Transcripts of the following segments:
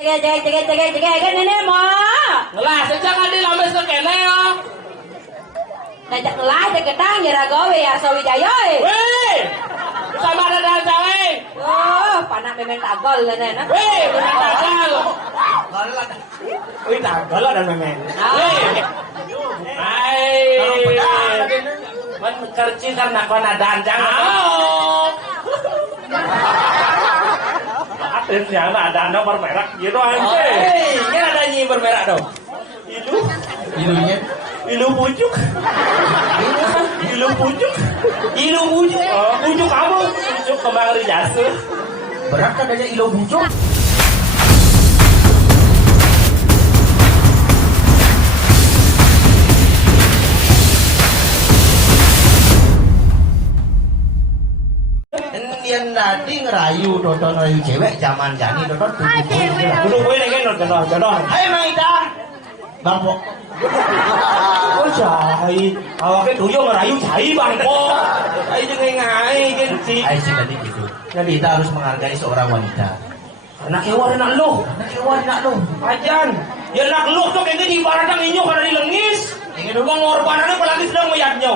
Cek kan ini mah. Ngelah sejak adi lames ke kene ya. Ngajak ngelah cek gedang ya gawe ya Sawijaya. Weh. Sama ada dawe. Oh, panak memang tagol nenek. Weh, memang tagol. Wih, tagol ada memang. Weh. Hai. Man kerci karena kau nadaan jangan. Atennya ada nomor merah gitu aja. Ini ada nyi bermerah dong. Ilunya. Ilu pucuk. Ilu pucuk. Ilu pucuk. Oh, pucuk kamu. Pucuk kembang rijasa. Berat kan adanya ilu pucuk. Yang tadi ngerayu nonton ngerayu cewek zaman jani nonton Dulu gue nih nonton. Hai Mang Ita Bang Pok Oh jahit. Awaknya tuyul ngerayu jahit Bang Pok. Ayo jangan ngai genci. Hai sih tadi gitu. Jadi kita harus menghargai seorang wanita. Anak hewan anak lu. Anak hewan nak lu. Ajan. Ya anak lu tuh kayak gini ibaratnya nginyo karena dilengis. Pengorbanannya apalagi sedang meyatnya.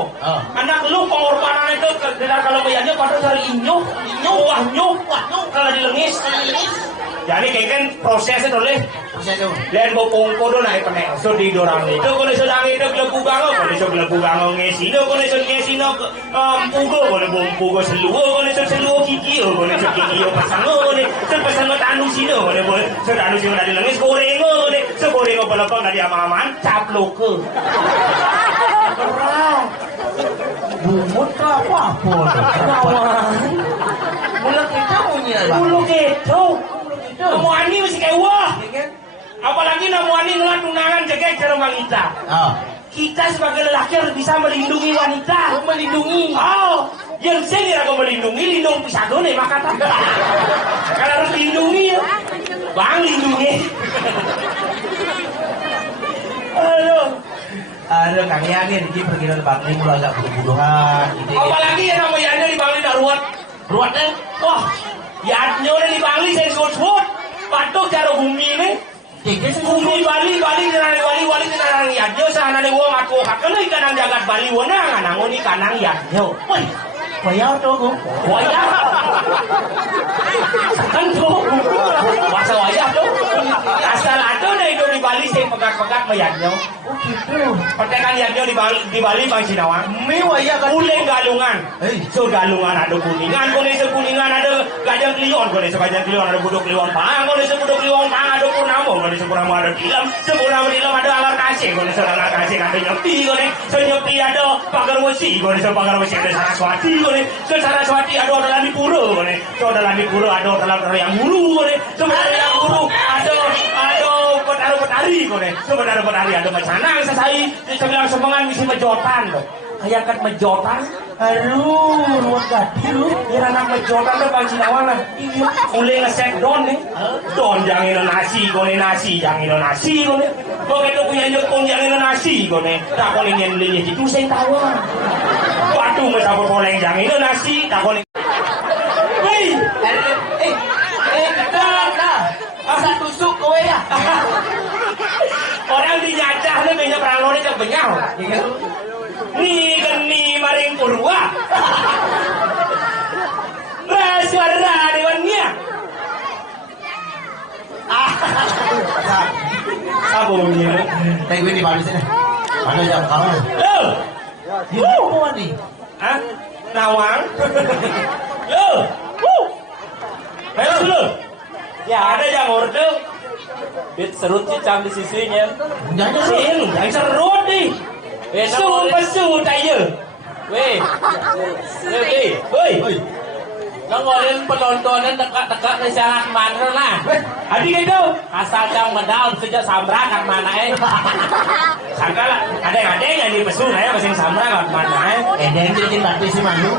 Anak lu pengorbanannya itu kalau meyatnya pada dari inyo wah kalau dilengis. Jadi kayak kan prosesnya oleh dan mau pungko do naik penek so di dorang itu kalau sedang itu gelebu bango ngesi do kalau ngesi do pugo kalau pugo seluo kalau seluo kiki kalau kiki pasang kalau pasang tanu sino kalau tanu sino dari lengis goreng so goreng pelepon dari amaman caplok ke Bumut ke apa-apa Mulut kita punya Mulu gitu Namu ani masih kayak wah apalagi namu ani ngelat tunangan jaga cara wanita kita sebagai lelaki harus bisa melindungi wanita melindungi yang saya kira melindungi lindung pisagone maka tak kan harus lindungi ya bang lindungi Aduh Kang Yani ini pergi ke Bangli mulai agak bodoh-bodohan apalagi ya namanya ada di Bangli dah ruwatnya wah yadnya udah di Bangli saya sebut patok cara bumi ini bumi Bali kenang yadnya sana ada wong aku haknya ikan jagat Bali wana nganang ini kanang yadnya Wayang tuh wayang kan tuh masa wayang tuh asal ada itu di Bali saya pegat-pegat mayatnya gitu petekan yadnya di Bali Bang Sinawang wayang kan uleng galungan so galungan ada kuningan kuningan ada gajang kliwon gajang kliwon ada budok kliwon pang budok kliwon pang ada purnamo purnamo ada tilam purnamo ada alar kasih alar kasih ada nyepi ada pagar wesi pagar wesi ada saraswati Saraswati ada dalam di pura dalam di pura ada dalam yang bulu sebenarnya yang bulu ada petari ada macanang sesai sebilang semangan misi mejotan kayak kan mejotan aduh ruwet gadi lu kira anak mejotan tuh Bang Sinawang lah mulai ngesek don nih don jangan nasi jangan nasi kok itu punya nyepung jangan nasi tak boleh nyenlinya itu saya tahu waduh masa boleh jangan nasi tak boleh asa tusuk kowe ya orang dinyacah nih banyak perangone ke benyau ni geni maring purwa suara dewannya sabunnya gue di Bali sini ada jam kalah di mana nih Nawang halo dulu ya ada yang orde bit serut cicam di sisinya jangan serut nih Pesut aja. Weh. Ngomongin penontonan dekat-dekat di sangat mana lah. Adik itu asal jang medal sejak samra kat mana Sangka lah ada yang di pesu ya masing samra kat mana dan jadi batu si Manu.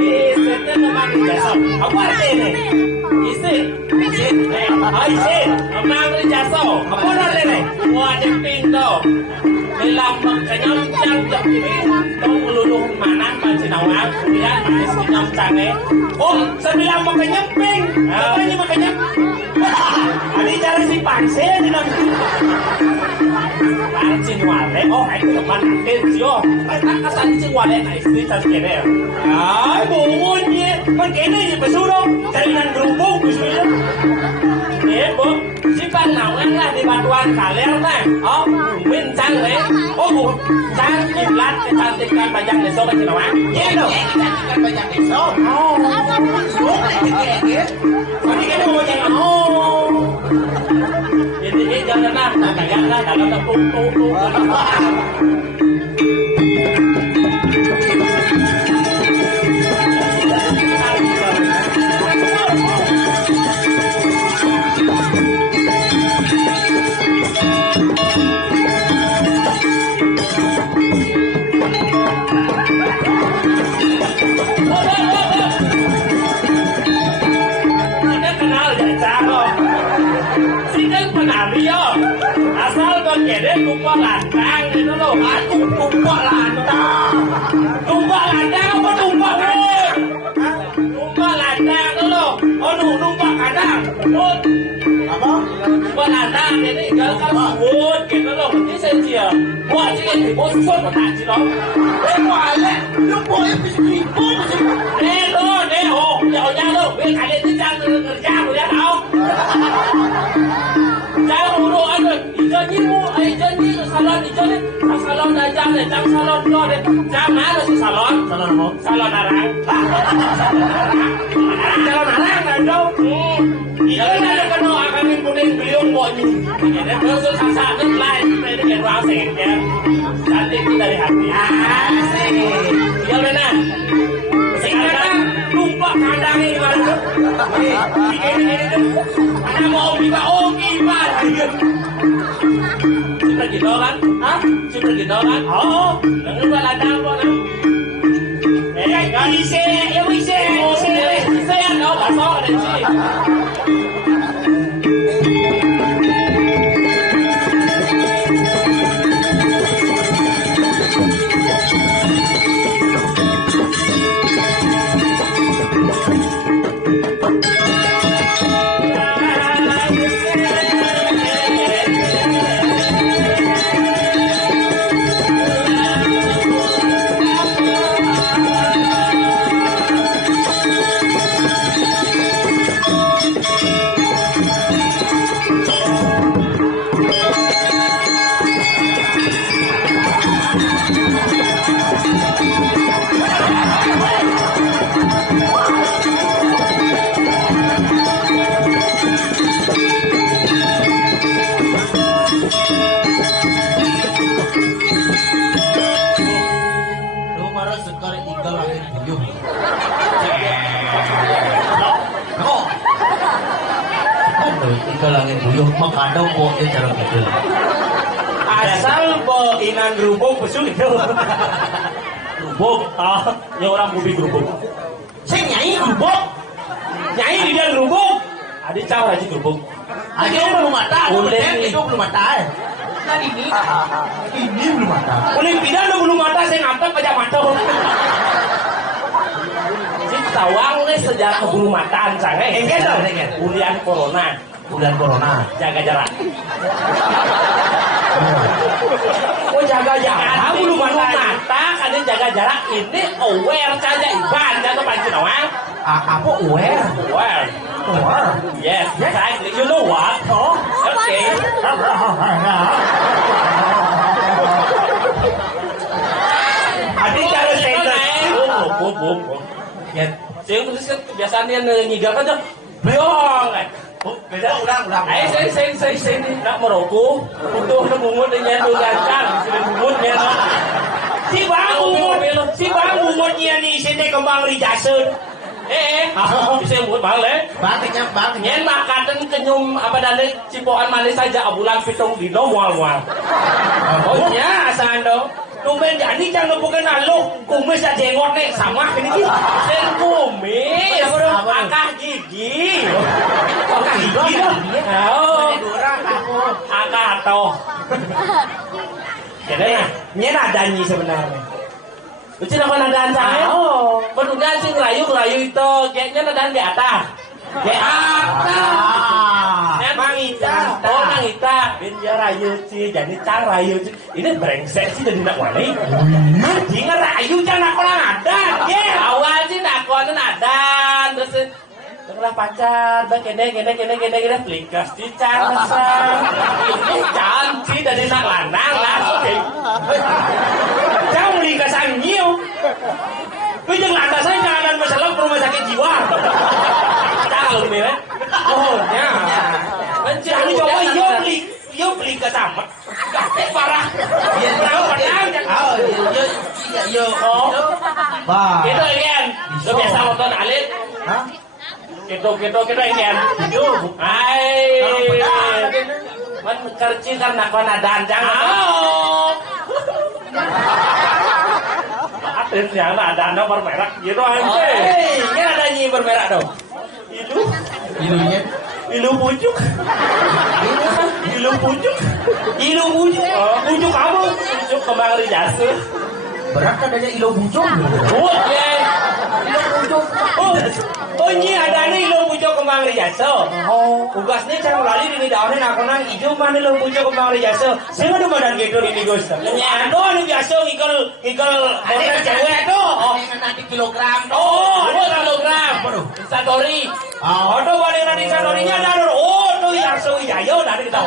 Isitnya memakai jasa. Apa artinya? Isit. Isit. Memakai jasa. Apa artinya? Wah, jeping tuh. Lambang kenyam jeping. Tuh meluluh mana macam awak. Kemudian manis kenyam canggih. Oh, sebilang makan nyemping. Katanya makan nyemping. Ini cara si panse di dalam. Pancing wale, oh itu teman kecil. Tak kesan si wale, istri tak kene. Ay, bunyi, makanya je pesuruh jaringan gerubuk bismillah. Bu, si panangan lah di batuan kaler mah. Oh, mincang le. Oh, cang iblat kecantikan bajang besok ke Cinawa. Iya dong. Kecantikan bajang besok. Oh, ini kan mau cek. Oh. Jadi janganlah kagaklah dalam tepung. Asal kene tumpah lantang itu loh, tumpah lantang apa tumpah weh? Tumpah lantang itu loh, tumpah kadang, apa? Tumpah lantang ini kalau sebut gitu loh, ini saja. Buat sih ini bos susut benar sih loh. Boleh, lu boleh ibu sih. Oh, jauhnya lo, kalian itu jangan kerja, boleh tahu? Jangan urut ada, janji salon ni, salon dajang ni, salon blor ni, jangan ada si salon apa? Salon arang. Salon arang ada. Jangan ada kena akan kuning beliung bonyi. Ini terus sasak ni lain, ini kan waseng ya. Cantik itu dari hati. Ya benar. Sekarang lupa kandang ini mana? Ini ada mau bipa Sudah gitu kan? Hah? Sudah gitu kan? Oh, jangan lupa ladang kok nak. Ise. Saya kau pasal ada sih. Ika langit buyuh makadong po di cara gitu. Asal bo inan gerubuk pesul itu. Gerubuk, ya orang bubi gerubuk. Saya nyai gerubuk. Nyai di dalam gerubuk. Ada caw aja gerubuk. Ada belum mata. Itu belum mata. Nah ini belum mata. Oleh tidak ada belum mata saya ngapa pajak mata. Tawang nih sejarah bulu mataan sangat. Enggak dong, bulan corona, jaga jarak. Oh jaga jarak, bulu mata, kalian jaga jarak ini aware saja iban, jangan pancing awang. Apa aware? Yes, exactly. You know what? Oh, okay. Adik cara center. Ya, saya terus kan kebiasaan dia ngigal kan tuh, beong kan. Beda ulang. Saya nak merokok, untuk mungut dengan tugaskan, sudah mungutnya. Si bang mungutnya ni sini kembang rijasun. Bisa mungut balik. Bang. Nyen makaten kenyum apa dalek cipokan manis saja abulan pitung dino mual. Oh nya asa kebiasaan dong. Tumben jadi jangan bukan lalu kumis aja jenggot nih sama ini gitu. Sen kumis. Akah gigi. Akah gigi dong. Oh. Akah toh. Jadi nya nadanya sebenarnya. Ucin apa nadaan saya? Oh. Menurutnya sih ngelayu itu, kayaknya nadaan di atas. Di atas. Mang Ita. Oh, Mang Ita. Dia rayu sih, jadi cang rayu sih. Ini brengsek sih jadi nak wali. Dia ngerayu jangan aku ada. Awal sih nak kau nadan, terus setelah pacar, kene pelikas di cansan. Ini cantik dari nak lanang langsung. Kau pelikas anjing. Kau jangan lantasan jangan masalah rumah sakit jiwa. Tahu nih, Oh, ya. Jangan coba yo beli ke tamat. Gak parah. Iya, tahu padahal. Oh, iya. Oh. Wah. Gitu kan. Lo biasa nonton Alit? Hah? Gitu kan. Gitu. Hai. Man kerci karena kau nadaan jangan. Atin yang ada nomor merah gitu aja. Ini ada nyi bermerah dong. Ilunya. Ilu pucuk. Ilu pucuk. Pucuk kamu. Pucuk kembang rijasa. Berat kan adanya ilo bucung. Buat ya. Oh nyi ada nih ilu pucuk kembang rijasa. Oh, tugasnya cara lali di daunnya nakonan hijau mana ilu pucuk kembang rijasa. Saya ada badan gitu ini Gus. Aduh ini biasa ngikal motor cewek tuh. Nanti kilogram. Oh, ada kilogram. Satori. Auto balik nanti satorinya ada. Oh, tuh yang Wijaya nanti kita.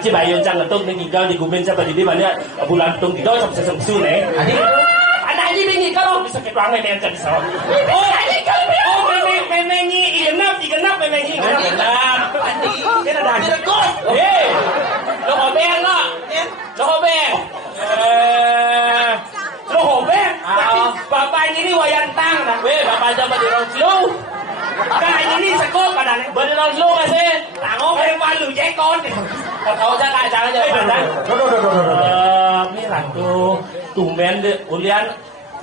Ci Bayon Cang ngetuk nih tinggal di Gumen siapa jadi banyak bulan tung tidak sampai semsu nih. Ada aja nih kalau bisa kita angin yang jadi salah. Oh, memenyi igenap memenyi. Enak. Kita ada. Hei, lo hobeng lo. Lo hobeng. Lo hobeng. Bapak ini wayan tang nah. Weh, bapak aja badi rong slow. Kan ini sekol padahal. Badi rong slow kasih. Tango kayak malu jekon. Kalau saya kacang aja badan. Ini ratu tumben deh ulian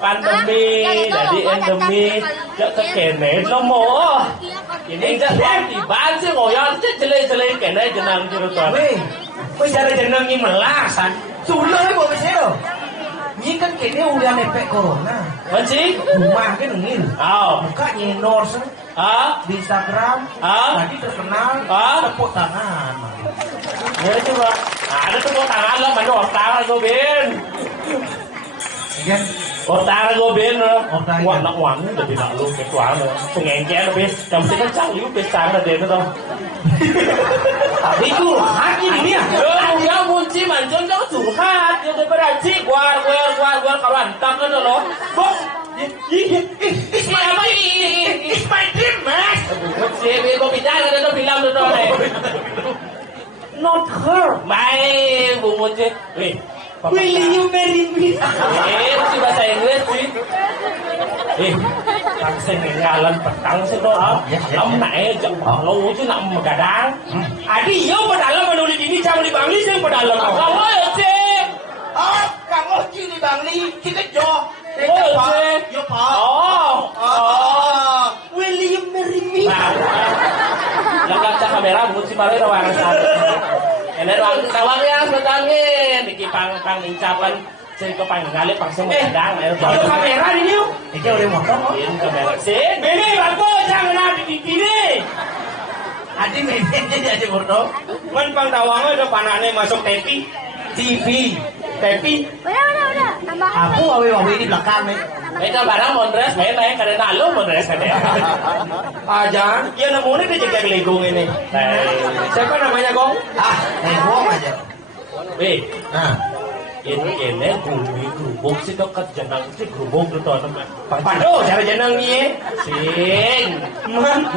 pandemi jadi endemi gak kekene lo mau ini gak tiba sih ngoyon jelek kene jenang jero tuan. Weh, Kau cara jenang ini melasan. sudah ya bawa sero. Ini kan kini udah nepek corona. Kunci? Rumah kan ngin. Oh. Buka endorse di Instagram. Tadi terkenal. Tepuk tangan. Ya coba. Ada tepuk tangan lo mana otak gue bin. Kan? Otak gue bin lo. Otak. Wah nak wangi jadi nak lu ketua lo. Pengengkel lo bin. Yang penting kan cang lu besar lah dia tuh. Itu hati ini ya. Yang kunci mancung yang curhat yang berarti gua kawan tak kan lo. Bok. Siapa ini? It's my dream, mas. Gue bicara ada tuh bilang tuh Not her. Baik, Bu Munci. Will you marry me? Itu bahasa Inggris sih. Langsung ngalan petang sih tuh. Lắm nãy lâu chứ nằm mà cả đá. Adi yo padahal menulis ini jam di Bangli sih padahal. Kamu ya sih. Kamu ci di Bangli kita jo. Oh sih. Yo pa. Will you marry me? Lagak sa kamera, Munci pare rawangan sa. Ini ruang tawangnya setangin, dikipang mincapan sih kepanggale pangsa mo kadang. Kalau kamera ini yuk. Iki udah motor. Ini kamera sih. Bebe bagus jangan ada di sini. Adi media jadi motor. Man pang tawangnya udah panaknya masuk TV. Udah. Tambah. Aku awe di belakang nih. Itu barang mondres, main karena lu mondres kan ya. Aja, ya namanya dia jaga legong ini. Siapa namanya Gong? Nengok aja. Weh, Nah, ini gerubuk sih dekat jenang sih gerubuk tuh teman. Pado, cara jenang nih. Sing,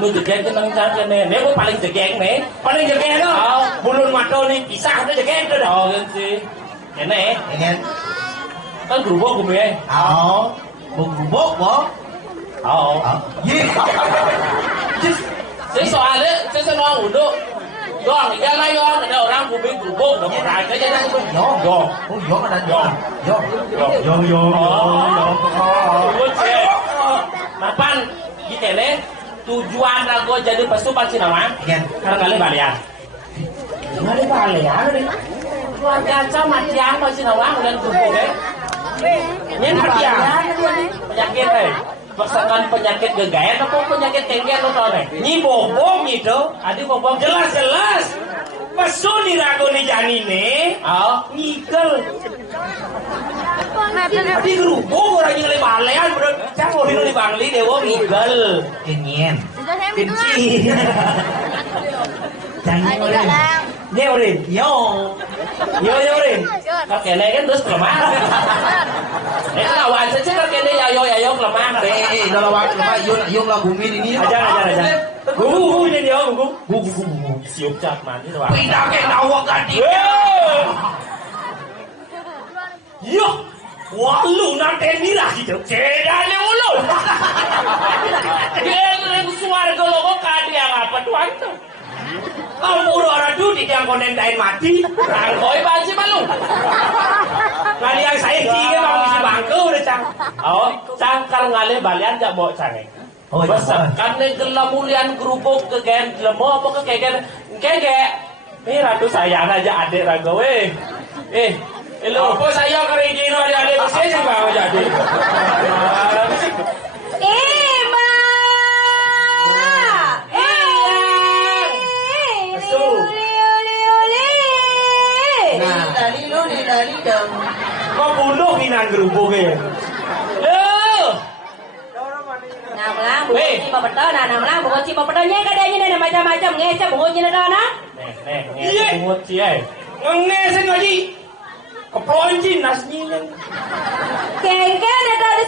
lu jegeng jenang cara nih. Nih gua paling jegeng nih. Paling jaga no. Bulun mato nih pisah tuh jaga itu dah. Oh kan sih. Ini ingin. kan gerubuk gue ya. Bubuk, boh. Oh. Ye. Saya soalnya saya senang uduk. Dong, jalan yon, ada orang kubik kerupuk, dong orang aja jangan itu. Dong. Oh, yo ada yo. Yo. Napan gitu nih tujuan rago jadi pesupan Sinawang karena kali balian. Kali balian nih. Keluarga sama matian mau Sinawang dan kerupuk deh. Ini matian. Penyakit deh. Masakan penyakit gegayan atau penyakit tenggen lo tau deh. Nyi bobong gitu. Adik bobong jelas. Pesu di rago ni jani nih. Ngikel. Di kerupuk orang yang balean bro. Jangan orang yang bangli dewa ngikel. Kenyen. Kenci. Jangan orang. Dia orang. Yo orang. Kalau kene kan terus kelemah. Lawan saja kalau kene yo kelemah. Kalau waktu yung lagu ini. Ajar. Gugu ini dia gugu. Siup cat mandi tuh. Pindah ke awak ganti. Yo. Walu nanti ni lah gitu. Cedanya ulu. Dia suara kalau kadi yang apa tuan tu. Kalau orang tu tidak konentain mati, rangkoi baju malu. Kali yang saya tiga bang isi bangku udah cang. Cang kalau ngalih balian tak bawa cang. Kan gelam mulian kerupuk kegen lemah apa kegen. Ini ratu sayang aja adik rangkoi. Hello, apa saya kali ini ada bersih sih bang jadi. Kau bunuh minang kerupuk ya? Nam lang, bungo chi papato na, nam lang, bungo chi papato nya kadanya na macam-macam ngece bungo chi na daw na. Nih, bungut sih ay. Ngesen lagi. Keplonjin nasnya. Kengke na daw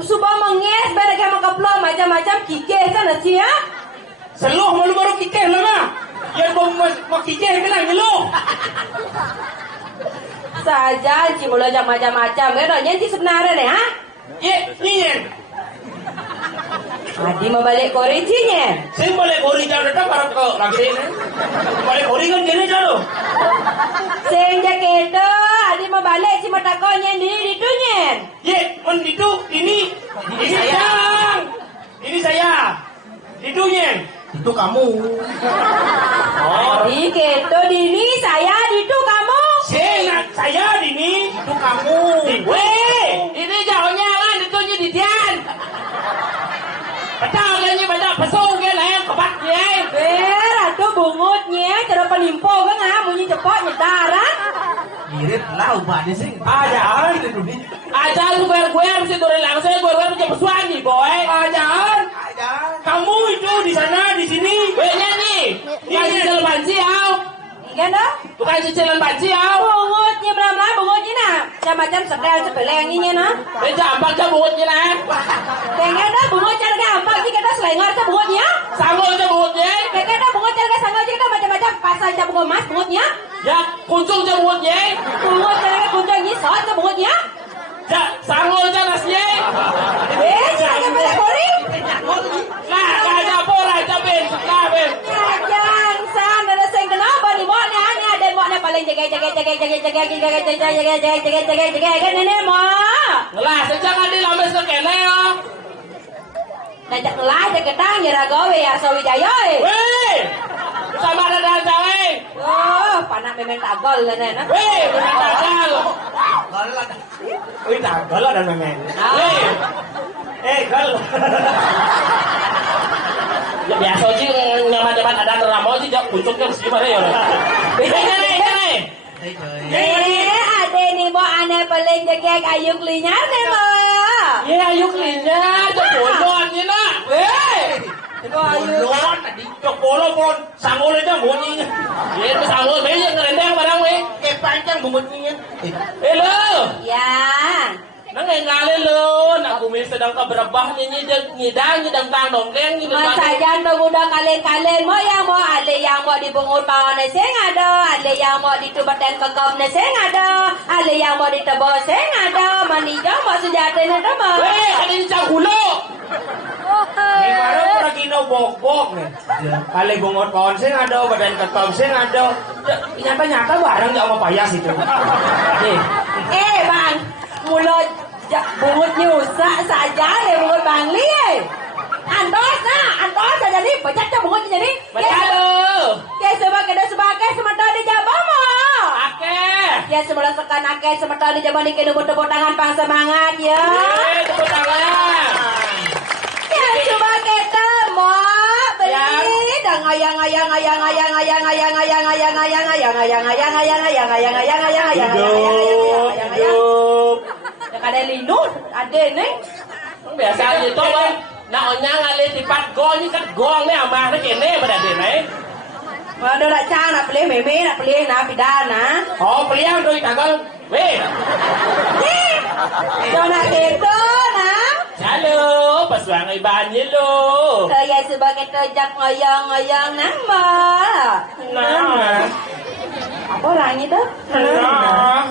subang menges barang makaplong macam-macam kike sana chi ha. Seluh malu baru kita lah na. Ya mau kita bilang ngeluh. Saja chi mula macam-macam kan nya chi sebenarnya nih ha. Ye, nyen. Adi mau balik kori chi nya. Saya balik kori jangan datang para ke langsing. Balik kori kan gini jalo. Senja kedo adi mau balik chi matakonya di tu nya. Ye, mon itu ini sayang. Ini saya. Itu nyen. Itu kamu. Di kedo dini saya di tu kamu. Saya dini. Itu kamu. Weh, ini jauhnya kan itu di Dian. Betul kan ni banyak pesong ke lah yang kebat ye. Ratu bungutnya cara penimpo kan ah bunyi cepot nyetaran. Mirip lah ubah di sini. Ajaan. Ajaan lu gue mesti turun langsung gue mesti pesuan nih boy. Ajaan. Kamu itu di sana di sini. Wehnya nih. Yang cicilan banci au. Iya dah. Bukan cicilan banci au. Bungutnya berapa bungutnya nak? Macam-macam sedal sebeleng ini nak. Jampak je bungutnya lah. Pengen dah bungut cara gampang sih kita selengor je bungutnya. Sanggul je bungutnya. Pengen dah bungut cara sanggul je kita macam-macam pasal je bungut mas bungutnya. Ya, kuncung je bungutnya. Bungut cara kuncung ni sot je bungutnya. Ya, sanggul je nasnya. Jangan pada kori. Lah, kaja pola capek. Lah, ben. Jangan san ada seng kenapa ni buat ni hanya ada buat ni paling jaga kan nenek mak. Lah, sejak ada lama sekali ya. Najak ngelah je ketang ya ragawe ya Sawijaya. Weh, sama ada dagang Oh, panak memang tagol lah nenek. Weh, bukan dagang. Wih, tagal ada memang. Weh, gal. Ya biasa sih nyaman-nyaman ada neramo sih jak pucuknya mesti gimana ya. Ini. Ada ni buat anak paling jaga kayu klinyar ni mak. Ya, ayo klinya, jak bolon ni nak. Weh. Bolon tadi cok bolon sanggul aja bunyi. Ya, itu sanggul banyak ngerendang barang weh. Panjang bunyinya. Hello. Ya. Nang ngalih lo, nak kumis sedang keberabah nyidang tang dongkeng ni Masa jantung udah kalian mau ada yang mau dibungut bawah nasi ada yang mau ditubatin kekop nasi ada yang mau ditebus ada mani jauh mau sejati ada mah. Weh, ada ni cak gulo. Ning karo ora kino bok-bok nih. Kali bungot pohon sing ada, badan ketom sing ada. Nyata-nyata barang gak mau payas itu. Nih. Bang, mulut bungut nyusak saja ya bungut Bang Li. Antos saja nih, baca bungut jadi. Baca lu. Ya sebagai sementara di Jawa mau. Akeh. Ya sebelah sekan akeh sementara di Jawa nih tepuk tangan pang semangat ya. Tepuk tangan. Ya coba kita mau beli dan ayang. Ya kada lindung ada nih. Biasa gitu kan. Nah onyang ngalih tipat gol ni kan gol ni amah ni kene pada dene. Ada nak cang nak beli meme nak beli nak pidana. Oh peliang tu itakal. Weh. Kau nak itu nak? Halo, pas wangai banyi lo. Saya sebagai terjak ngoyang nama. Nah. Apa orangnya tu? Nah.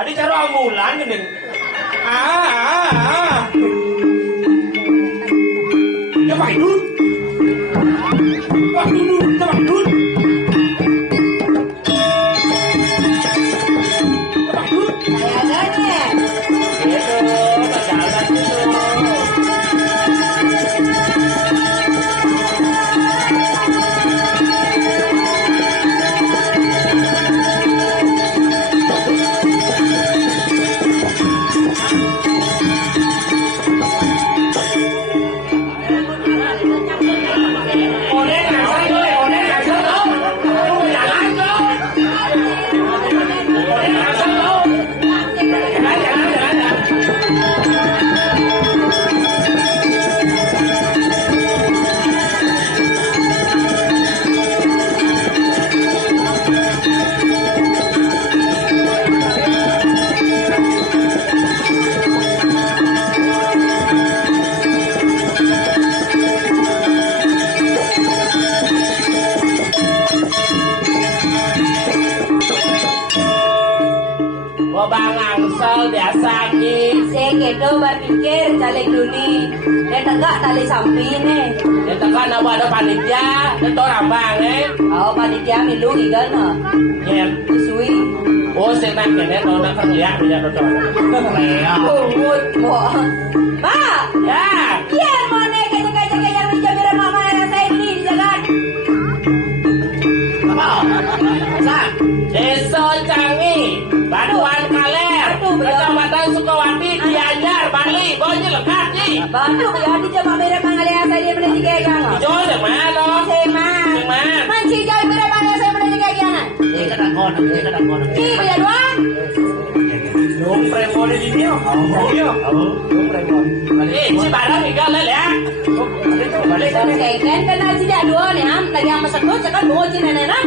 Adi cara ambulan gini. Ya Pak Idul. Pak Idul, Pak Idul. Pak Idul. Saya ada ni. Itu, tak jalan itu. Bang Angsel biasa ni. Saya gitu berpikir calik duni. Dia tegak tali samping ni. Dia tekan apa ada panitia, dia tu rambang Oh panitia milu ikan lah. Nyet. Isui. Oh senang kene tu nak kerja punya tu. Pungut mo. Ma. Ya. Ya mana kerja yang dijaga mama yang saya ini dijaga. Desa Canggih, Batuan Kaler, Kecamatan Sukawati, Gianyar, Bali, Bonyi lekat ni. Batu ya di Jawa Merah Pangalia saya pernah digagang. Jauh dari mana lo? Sema. Sema. Manci Jawa Merah Pangalia saya pernah digagang. Ini kadang-kadang. Ki punya doang. Dong premon di sini. Oh, iya. Dong premon. Si barang tinggal lah ya. Balik kan kena sejak dua ni am lagi yang masak tu cakap dua cina nenek.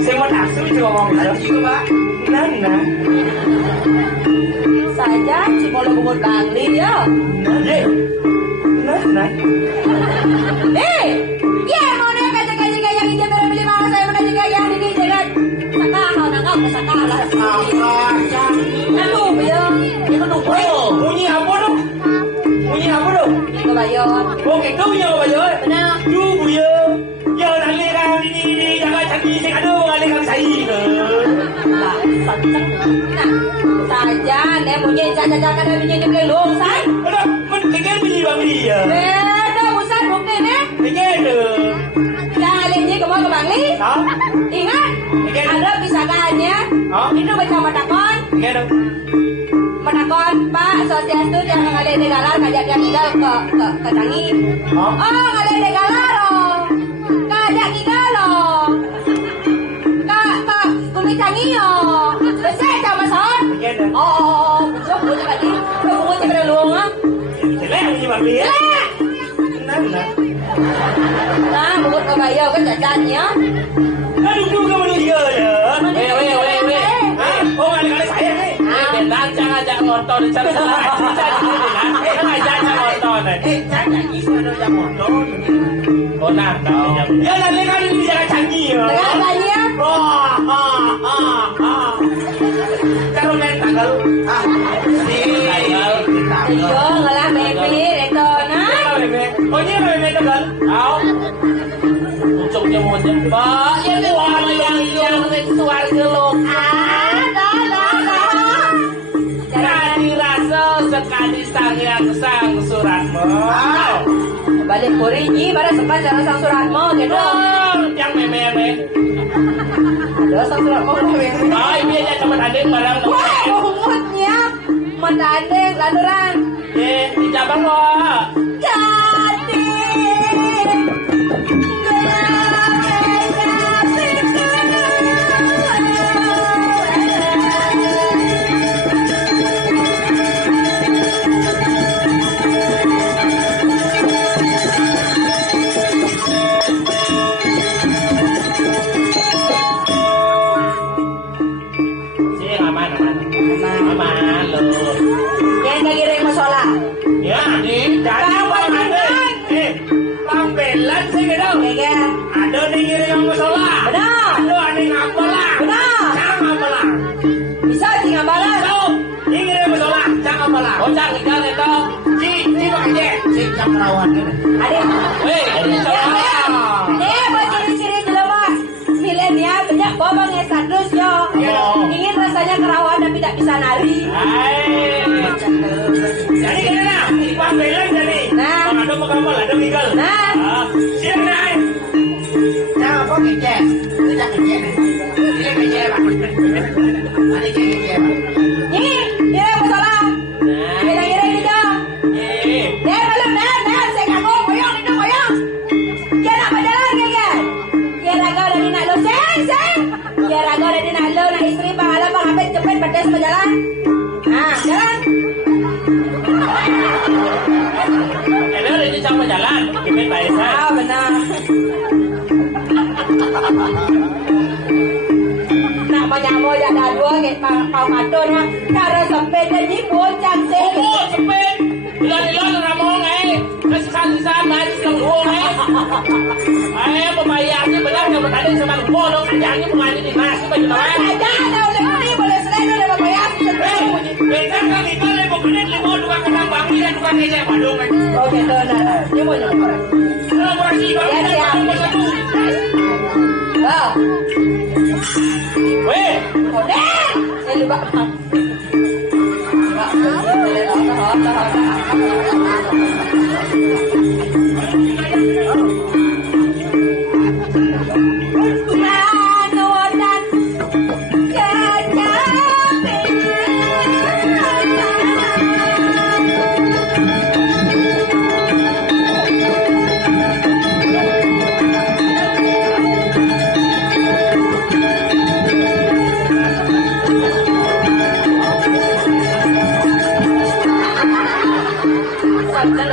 Saya mau nafsu juga ngomong gitu pak. Nana. Saja cipolo bungut bangli dia. Nana. Ya mau nak kaji yang hijau beli mau saya mau kaji yang ini jangan. Sakal nak kau sakal lah. Aku dia. Itu nunggu. Bunyi apa tu? Bunyi apa tu? Itu bayar. Oh, kita punya bayar. Benar. Tu punya. Ya nak lihat ini jangan cantik sing aduh ngalih kami saya ke. Saja, dia punya saja kan dia punya beli long sai. Aduh, mendingan beli bang dia. Beda bukan mungkin Dingin tu. Jangan lagi ke bawah ke Bangli. Ingat, ada pisahannya. Itu baca matakon. Dingin tu. Matakon Pak Sosiastu yang ngalih negalar kajak dia tinggal ke Canggih. Oh, ngalih negalar oh. Kajak tinggal loh. Kak, kumi Canggih oh. Besar sama son. Oh, besok punya tadi. Kau punya pada luang ah. Jelek punya bang dia. Jelek. Nah, bukut kagaya kan jajannya. Aduh juga manusia ya. Weh. Oh kali-kali saya nih. Bentar jangan ajak nonton di sana. Kan ajak nonton. Jangan sudah yang motor. Oh nah, ya nanti kan ini jangan canggih ya. Jajannya. Kalau main tanggal, Ayo ngalah bepi itu nah. Oh ini main tanggal. Tahu? Ucapnya mau jemput. Ya ini orang yang suara gelok. Kali rasa sekali sang suratmu. Balik kurinyi pada sempat cara sang suratmu gitu. Yang meme. Ada sang suratmu meme. Ah ini aja teman adik barang. Wah, umutnya mendandeng laluran. Di cabang loh. Jadi aman loh. yang kaki reng masalah. Ya, di jadi pambelan sih gitu. Ya, Ada nih ngirim masalah. benar. Ada yang ngapalah. Benar. Jangan ngapalah. Bisa tinggal balas. Tahu? Ngirim masalah. Jangan ngapalah. Oh, jangan ikan itu. Si pakai. si jam rawan ini. Adik. Weh, ini salah. Buat ciri-ciri jelema milenial banyak bobang yang status yo. Ingin rasanya kerawan tapi tidak bisa nari. Jadi kena pambelan jadi. Nah. Ada makamal, ada minggal. Nah. Siap naik. Jangan kau kecil, tidak kecil. Tidak kecil pak. Ada kecil. Ini kira masalah. Kira-kira ini dong. Belum saya kamu goyang itu goyang. Dia nak berjalan kan? Dia raga dari nak lo seng. Dia raga dari nak lo nak isteri pangalan bang apa cepet pedas berjalan. Nah, jalan. Ini udah sama jalan. Kita baik Ah, benar. Nak menyamuk ya dah dua ke pau patun ha. Cara sepeda jadi bocah sih. Oh, cepet. Ilan ramong Kasisan mari selengkuh pembayarnya benar nggak bertanding sama bodoh kerjanya pengani di mas baju lawan. Ada oleh boleh selain ada pembayar. Bentar kan itu le pokoknya limo tukang kenang bangi dan tukang kecap Bandung kan. Oh gitu nah. Ini mau nyamper. Kolaborasi Ya siap. Oh. Weh, Udah. Lupa.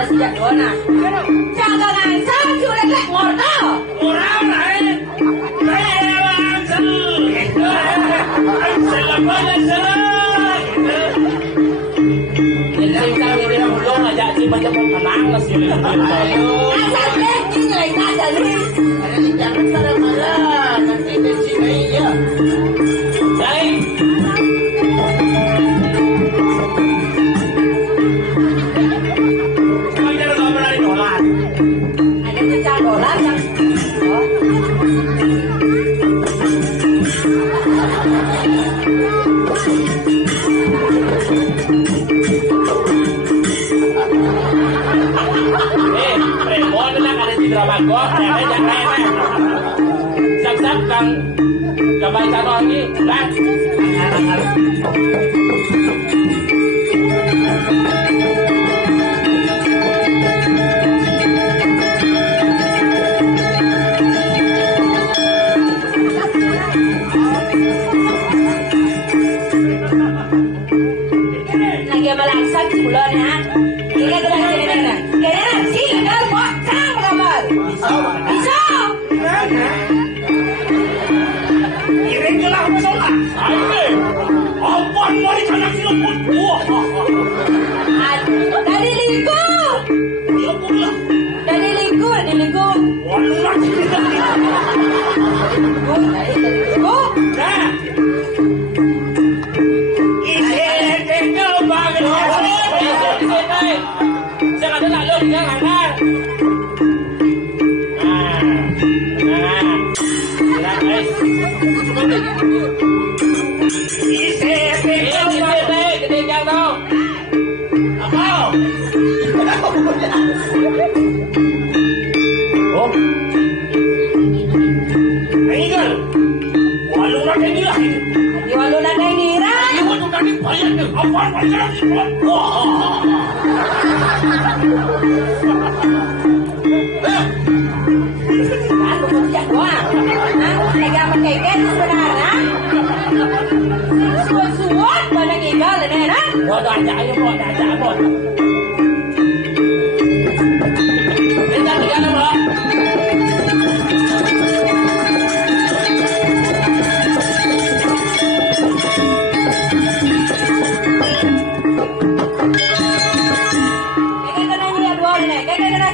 Sejak dona, jangan ngancam sudah lek ngorto. orang lain, saya langsung, selamat jalan. Jadi kita ini belum ngajak si macam tenang nasi Asal deh ini lain ada ni. Jangan marah-marah, nanti dari sini ya. Baik. Ada pecah dolar yang Premon lang ada di drama ko, kaya jangan Sab-sab kang kabay tanong ni, lang. lagi melaksak bulan ya. Ini kita kena sih legal kok. Oh. Ayo, walau nak ini lah. Di walu na kay nira. Ayo, tu tadi bayar tu. Apa bayar tu? Wah. Aku kerja doang. Lagi apa kayak sebenarnya? Suat-suat pada gigal ini, nah. Dah ajak ayo, dah ajak apa? Kita tiga nama.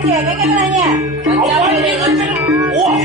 Kakek kenanya. Apa ini? Wah.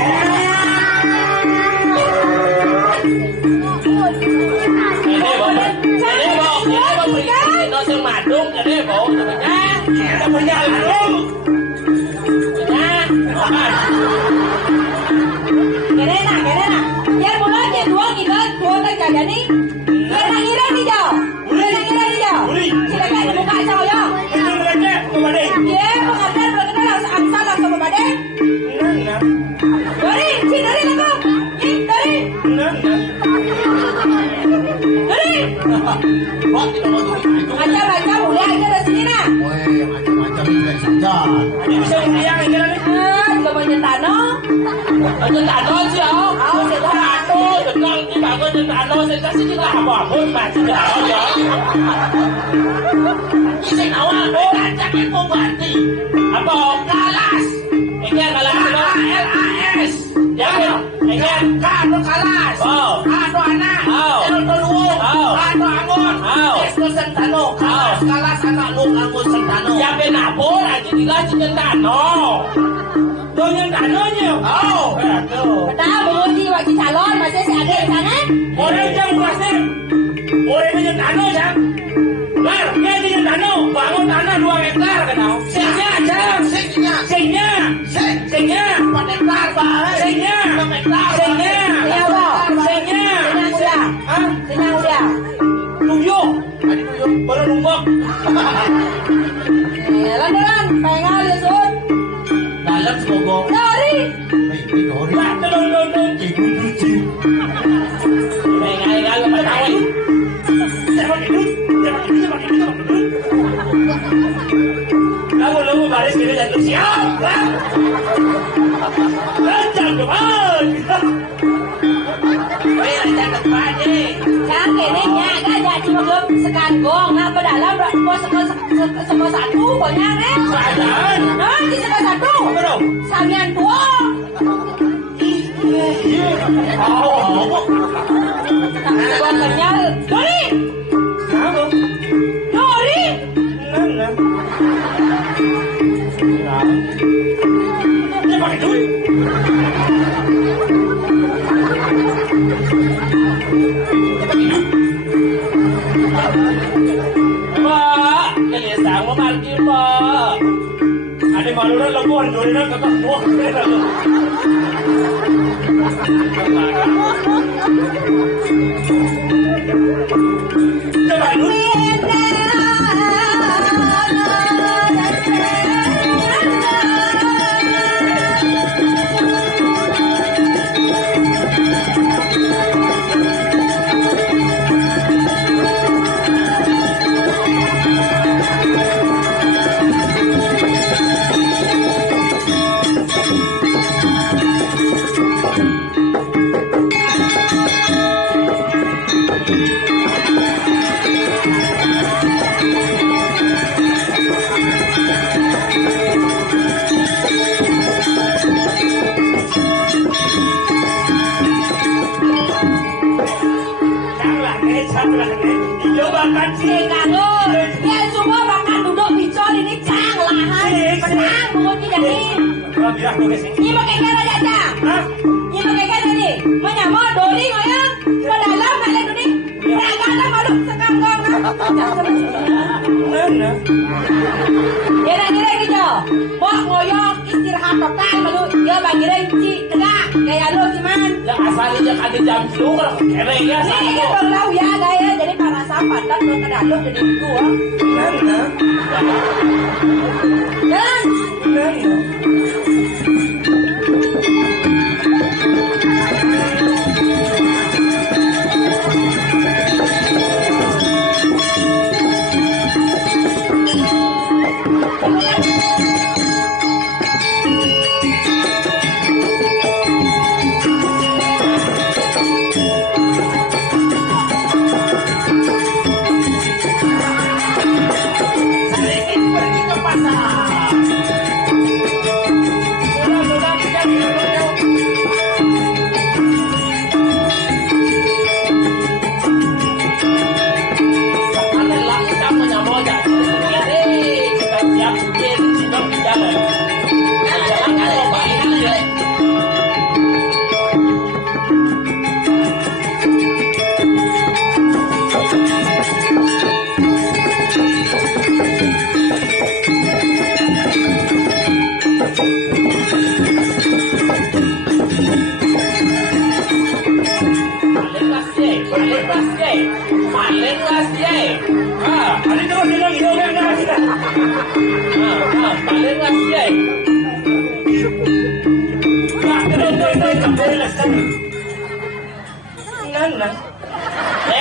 Baca mulai aja dari sini nah. Woi, macam-macam ini saja. Ini bisa yang ini kan? Juga menyentano. Nyentano sih, oh. Nyentano, dengan ini bagus nyentano. Saya sih kita apa pun masih ada ya. Ini awal ngajak itu berarti apa? Kalas. Ini kalas LAS. Ya kan? Ini kado kalas. Oh. Kado anak. Oh. Telur. Oh. Kado angon. Oh. Esko sentano. Kalas kalas anak lu kamu sentano. Ya benapor aja dilas nyentano. Tuh nyentanonnya. Oh. Betul, mengundi waktu calon masih si ada di sana. Orang jam masih. Orang nyentano jam. Lar, dia nyentano. Bangun tanah 2 hektar kenal. Sehnya aja. Sehnya. 4 hektar bah. Sehnya. 6 hektar. Sehnya. Iya, Bo. Sehnya. Udah. Hah? Senang udah. Tuyul. Baru numpuk. Lan, pengal ya, Sun. Dalam semoga. Dari. Ini dori. Lah, tolong. Ibu cuci. Ngai apa tahu. Lalu baris kiri dan siap. Lancar depan. Lancar depan ni. Kan keningnya ada cuma belum sekangkong. Nah, dalam semua satu banyak eh. Badan. Nah, di satu. Apa dong? Samian tua. Oh. Buat kenyal. Dori. Apa? Dori. Dia pakai duit. Pak, kelihatan mau parkir Pak. Ada maluran lakuan, durian kakak buah. Coba dulu. Makan sih Kangen. Ya semua makan duduk bicol ini cang lahan. Penang mengundi jadi. kalau bilang tuh sih. Ini pakai cara aja. Hah? Ini pakai cara ni. Menyamar dori ngoyang. Pedalam nak lihat ni. Perangkatan malu sekangkong. Mana? Kira-kira gitu. Bok ngoyong istirahat total malu. Dia bagi renci tegak. Kayak lu cuman. Yang asalnya ada jam dulu kalau kereng ya. Ini kan tahu ya gaya jadi para pantat lo kena lo jadi gua. Nana. Dan Nana.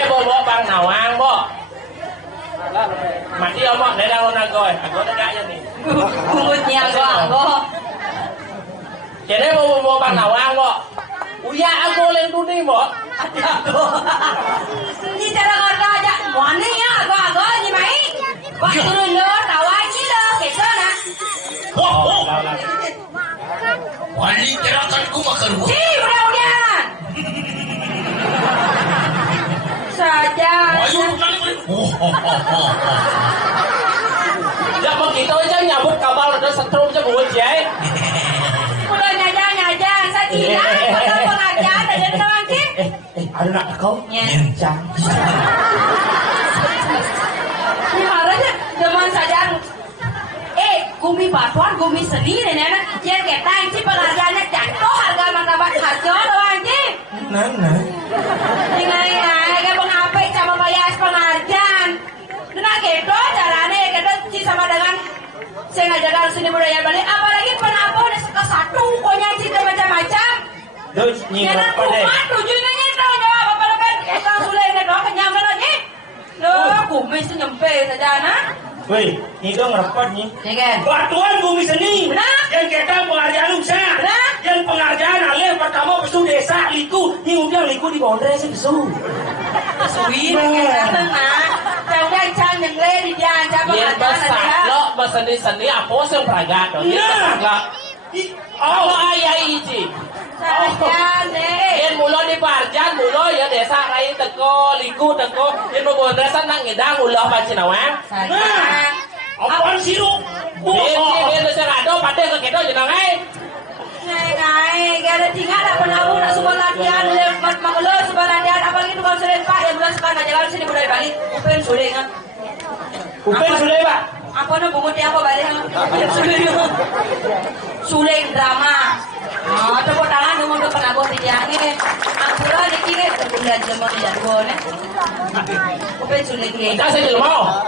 Bobo bang nawang bo. Mati omong để đâu nagoy, aku ada gak nih. kumutnya gua. Jadi bobo bang nawang bo. Uya aku leng tuni bo. Ini cara ngorga aja. Mana ya agak ni mai. Wah turun lo, tawai ni lo, kesana. Wali gerakanku makan buah. Udah. Saja. Ayo Ya begitu aja nyabut kabel udah setrum aja buat jay. Udah nyaja, saya tidak. Kalau pengajar ada nangkin. Ada nak kau? Nyajang. Ini marahnya zaman saja. Gumi batuan, gumi seni nenek. Jangan kita ini pengajarnya jatuh harga martabat harga doang sih. Nana. Ingai kayak pengapik sama bayar pengajian. Kena gitu caranya kita sama dengan saya ngajarkan seni budaya Bali. Apalagi penapo ada satu pokoknya cerita macam-macam. Terus Karena kumat tujuannya itu jawab apa kan? Kita sudah ini doang kenyamanan lagi. Loh, kumis nyampe saja nak. Woi, ini dong rapat nih. Jangan. Batuan bumi seni. Benar. Yang kita pengajaran usaha. Benar. Yang pengajaran alih pertama pesu desa liku. Ini udah liku di bawah sih pesu. Suwi kita tenang. Saya udah can yang di dia siapa Yen besar lo beseni-seni apa sih peragat tuh? Oh ayah iji. Saja deh. Yen mulo di Parjan mulo ya desa rai teko liku teko yen bobon desa nang ngedang mulo pacinawang. Saja. Apaan sih lu? Yen desa rado pade ke kedo jenang ai. Nai, gara tinggal apa nabu nak subah latihan lepas makulo subah latihan apalagi tukang sering pak yang bulan sekarang jalan sini budaya Bali. Upen suling kan? Upen sudah pak. Apa nak bungut dia apa balik? Suling drama. Tepuk tangan dulu untuk penabuh di dia ni. Aku lah ni kini bulan jemur di jadwal ni. Upen suling ni. Kita saya jelma.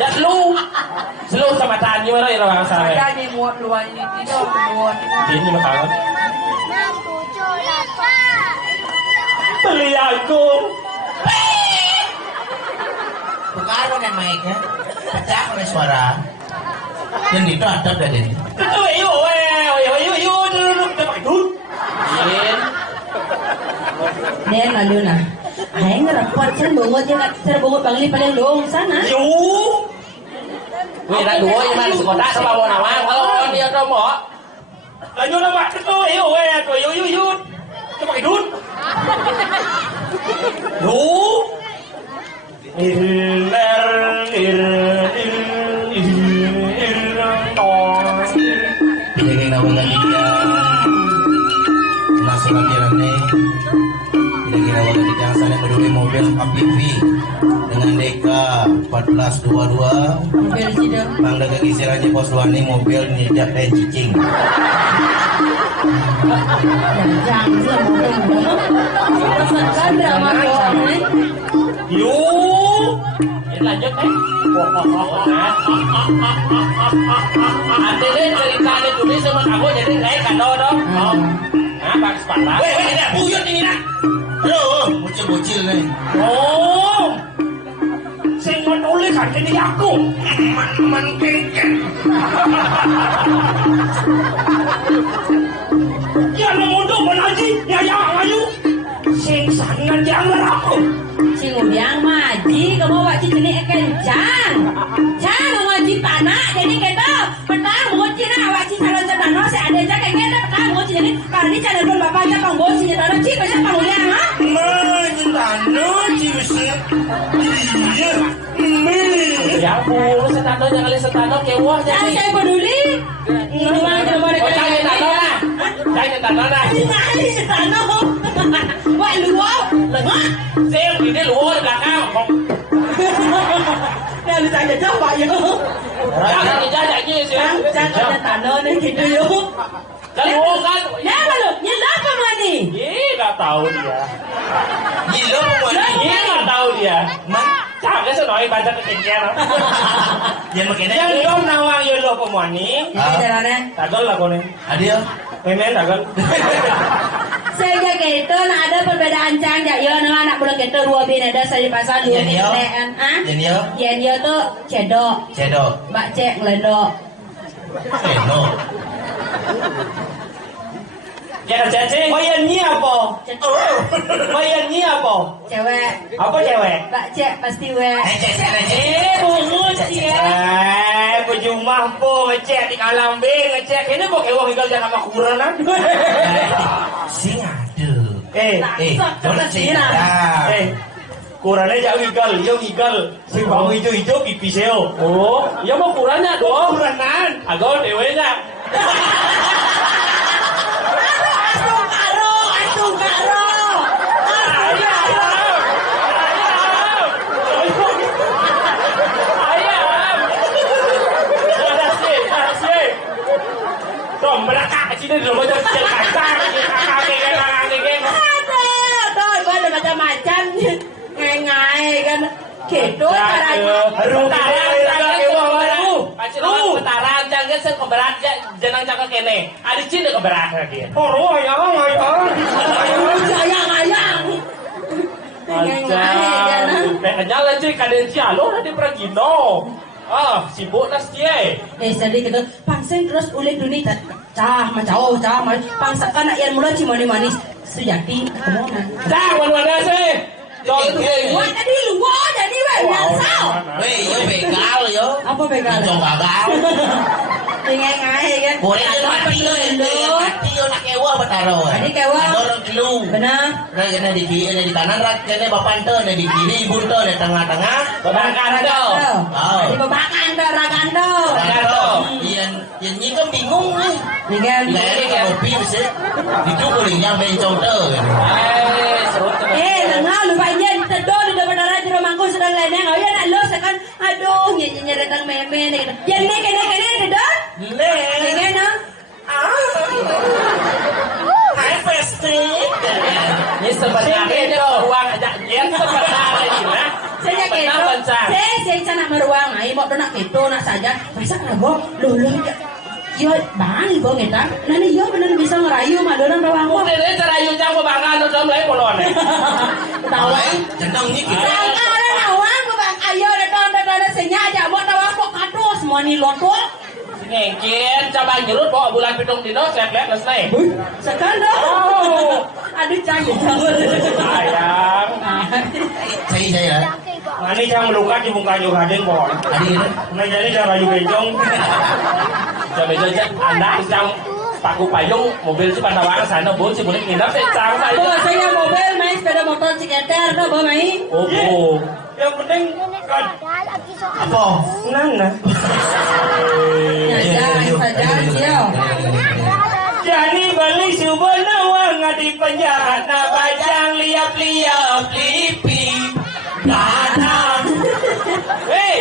Dah slow sama tanya mana yang orang saya. Ada ni muat luar ni tidak muat. Ini makan. 8 beli aku. Pengaruh kan mic-nya. Pecah oleh suara. Yang itu adab dari ini. Itu ayo duduk dapat duduk. Nen lalu na. Ay ngerapat kan bungut dia kat cara bungut pangli paling dong sana. Yo. Wih, nak dua yang mana sekolah sama mau nawang kalau dia tu mau. Lanyo na ba? Ito ayo. Dapat duduk. Yo. Pinagay na wala niya. Nasa labiran ni. Pinagay na wala niya. Sana berdua mobil KPV dengan Deka 1422. Mobil sida. Bang dagang istilahnya pos wani mobil nyedak dan cicing. Jangan dia mobil. Pesan kan drama doang ni. Yuk, ini lanjut nih. Nanti deh cerita di tulis sama kamu jadi naik kado dong. Nah, pakai sepatu. Weh, ini buyut ini nak. Bocil-bocil nih. Oh, sing menulis kan ini aku. Man kengkeng. Ya lo mundur menaji, ya ayu. Sing sangat jangan aku. Si Ngudiang maji, kamu wak cicini kencang. Jangan ngaji tanah, jadi kita petang ngoci na wak calon sedano, si ada aja kayak kita petang ngoci jadi kali ini calon pun bapak aja panggoci sedano, ci pasal pangulian ha? Tano, ciusin. Iya. Ya ampun, setano jangan lihat setano kewah Jangan jadi. saya peduli. Ngomong ke nomor Oh, saya setano lah. Saya setano lah. Ini sedano. Wak luau, lengah. Saya ini luar di belakang. Nah, lu tanya coba ya. Jangan dijajak je sih. Jangan ada tanah ni gitu yuk. Dan luar kan. Ya malu, nyelap apa ni? Ih, nggak tahu dia. Gila pembuat. Ih, nggak tahu dia. Jangan senoi baca kekengkian. Dia makin Yang dom nawang yo lo pemwani. Ini jalannya. Tagol lah kone. Adio. Memen tagol. Saya gitu, nah ada perbedaan cang ya, yo nah anak bulan gitu dua bin ada saya di pasar dua bin kan, ah? Yen yo tuh cedok, Cedok. mbak cek ngelendok. Eno. Ya cacing. Bayannya apa? Bayannya apa? Cewek, Apa cewek? mbak cek pasti wek. Bungus ya. Pejumah po ngecek di kalambing ngecek ini kok kewang igal jangan sama kurang. Sing ada. Jangan cerita. Kurangnya jauh igal, yo igal. Si bau hijau pipi seo. Oh, ya mau kurangnya dong. Kuranan. Agak dewe nya. Aduh karo. Sini dulu macam kacang, Aduh, ada macam-macam. Ngai kan. Gitu caranya. Petaran jangan sen keberat jangan jangan kene. Ada cina keberat lagi. Oh, ayang. Ayang. Kayaknya lagi kadensi halo nanti pergi no. Sibuk nas dia. Jadi kita pangsen terus ulik dunia cah macau pangsa kan yang mulai cimani manis sejati kemonan. Dah wan-wan sih. Wah tadi luar jadi biasa. Weh, yo begal yo. Apa begal? Cong gagal. Ngai kan. Boleh mati yo nak kewa betaro. Jadi kewa. Dorong kelu. Benar. Nah, kena di kiri, di kanan, kena bapak ente, di kiri, ibu ente, di tengah-tengah. Bapak kando. Jadi babakan dah ragando. Yang ni kan bingung ni. Dengan Ini kan kopi mesti. Itu kulingnya bencong tu. lengah lupa iya ditedor di depan darah di rumahku sedang lainnya. Oh ya nak lo sekan. Aduh nyanyi datang meme ni. Yang ni kena tedor. Dengan no. Hai pasti. Ini sebenarnya dia ruang ajak dia sebenarnya ini lah. Saya gitu. Saya sana meruang. Ai mau nak gitu nak saja. Masa kenapa? Lulu. Yo bang ibu kita. Nanti yo benar bisa ngerayu madoran bawang. Udah deh cerayu jangan bangga lo dalam lain bolon. Tahu? Centang ni kita. Ada nawang bang. Ayo datang senya aja mau tawang kok kado semua ni loto. Ngengkin coba nyerut bawa bulan pitung dino selek-selek selesai. Sekarang dong. Aduh canggih banget. Sayang. Saya. Ini jangan melukat di muka juga hading kok. Adik ini. Nah jadi jangan rayu bencong. Jangan bencong anda yang paku payung mobil si Pandawa sana bos si boleh nginap secang Oh, saja. saya mobil main sepeda motor ciketer tuh bawa main. Oh, yang penting kan Apa? nana. Jadi beli subah nawang di penjahat na bajang liap-liap lipi. Nana. Hei,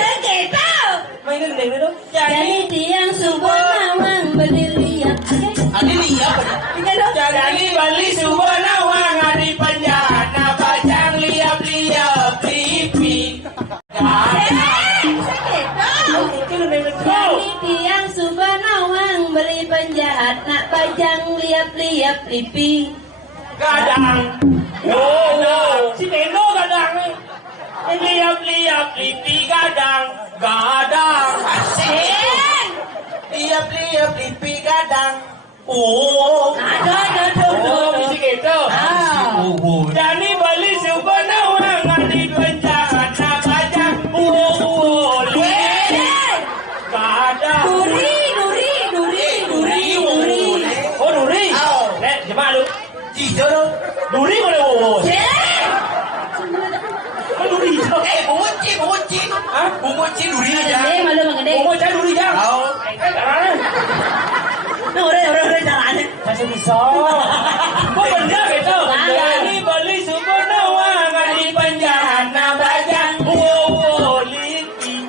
mainin dulu. Jadi tiang subuh nawang berdirian. Adik lihat. Jadi beli subah nawang di penjahat na bajang liap-liap lipi. nak bajang liap-liap lipi. Gadang. Oh, si Beno gadang nih. Liap-liap lipi gadang. Gadang. Sen. Liap-liap lipi gadang. Oh. Ada. Oh, mesti gitu. Dani bali subana orang ngadi penjahat nak bajang. Oh, liap. Gadang. Duri. Oh, duri. Nek, jemaah lu. Hijau dong. Duri boleh wow. Sen. Duri hijau. Bunguci. Hah? Bunguci duri Gede aja. malu gede. Oh, jangan duri jang. Tahu. Nah, udah jalannya. Masih bisa. Kok bener gitu? Dani bali subana orang ngadi penjahat nak bajang. Oh, lipi.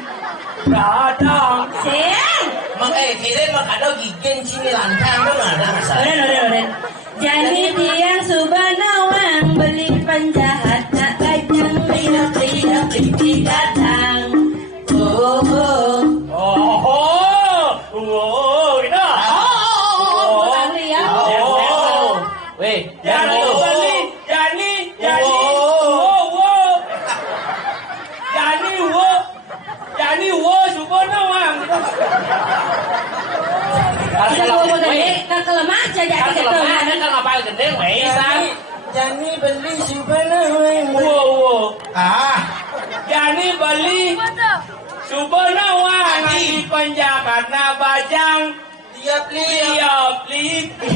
Gadang. Sen. Kirain mak ada gigen sini lantang tuh nggak ada masalah. Udah. Jadi tiang subhanawang beli penjahat nak bajang liap-liap lipi gadang. Oh. Itu. Bukan liap. Weh, Jani. Jani, subhanallah. Kalau mau gede, kalau aja jadi gitu. Kan ngapain gede, weh, sang. Jani beli subhanallah. Wow. Ah, Jani beli subhanallah ngadi penjahat na bajang liap lipi.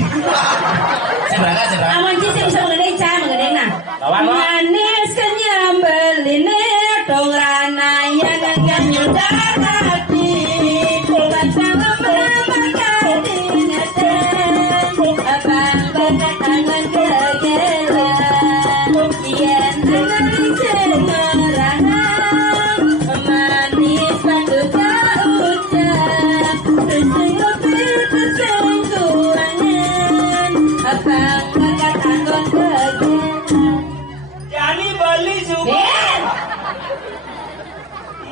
Silakan. Aman sih bisa menggede nah. Lawan, Pak. Manis kenyam beline dong rana yang akan nyudahati. Bukan sama menambahkan ingatan. Abang banyak tangan kegelan. Kian dengan cemarahan. Manis patut tak ucap. Tersenggup abang banyak tangan kegelan. Jani beli subhanallah.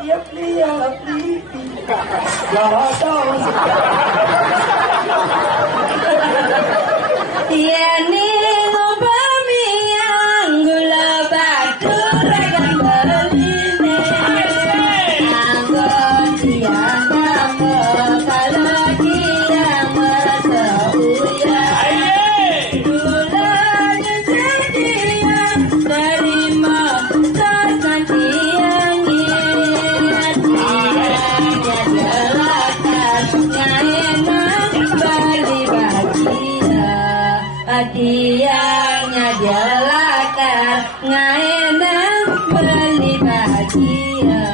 Liap lipi. Gadang. Tiani ngobami yang gula batu ragam beline. Anggon tiang kamu kalau tiang merasa uyah. Gulanya jadi yang terima takkan tiang ingat. Tiangnya jelakan ngaenak bali bahagia. Tiangnya jelakan ngaenak beli bahagia.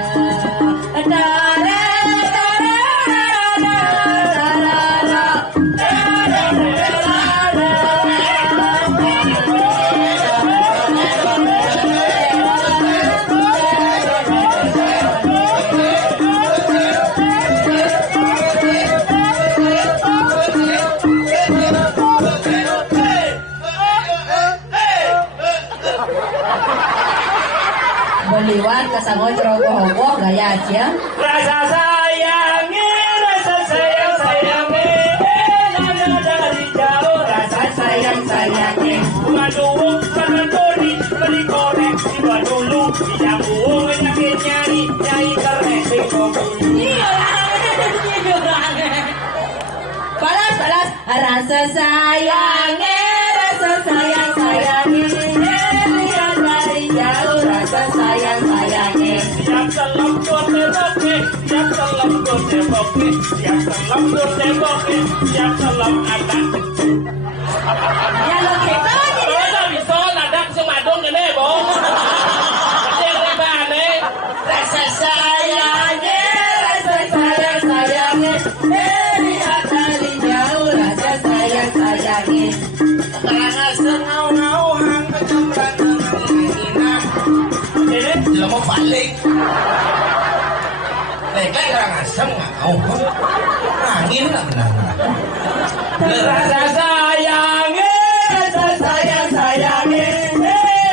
Beliwan kasanggo ceroboh-boh gaya aja. Rasa sayangnya, nada dari jauh. Rasa sayangnya, Madung penendori, beli koreksi dulu. Tidak buang nyakit nyari keresi kopi. Iya, balas. Rasa sayangnya, lihat dari jauh. Rasa sayangnya. Siap selam anak. Ya lo gitu aja. Bisa bisa ladak si Madung ini, Bong. Kecil di mana? Rasa sayangnya. Lihat dari jauh. Rasa sayangnya. tangan sengau-ngauhan kecembratan ini tidak mau balik. Mereka orang asam nggak mau. Angin nggak benar. Rasa sayangnya,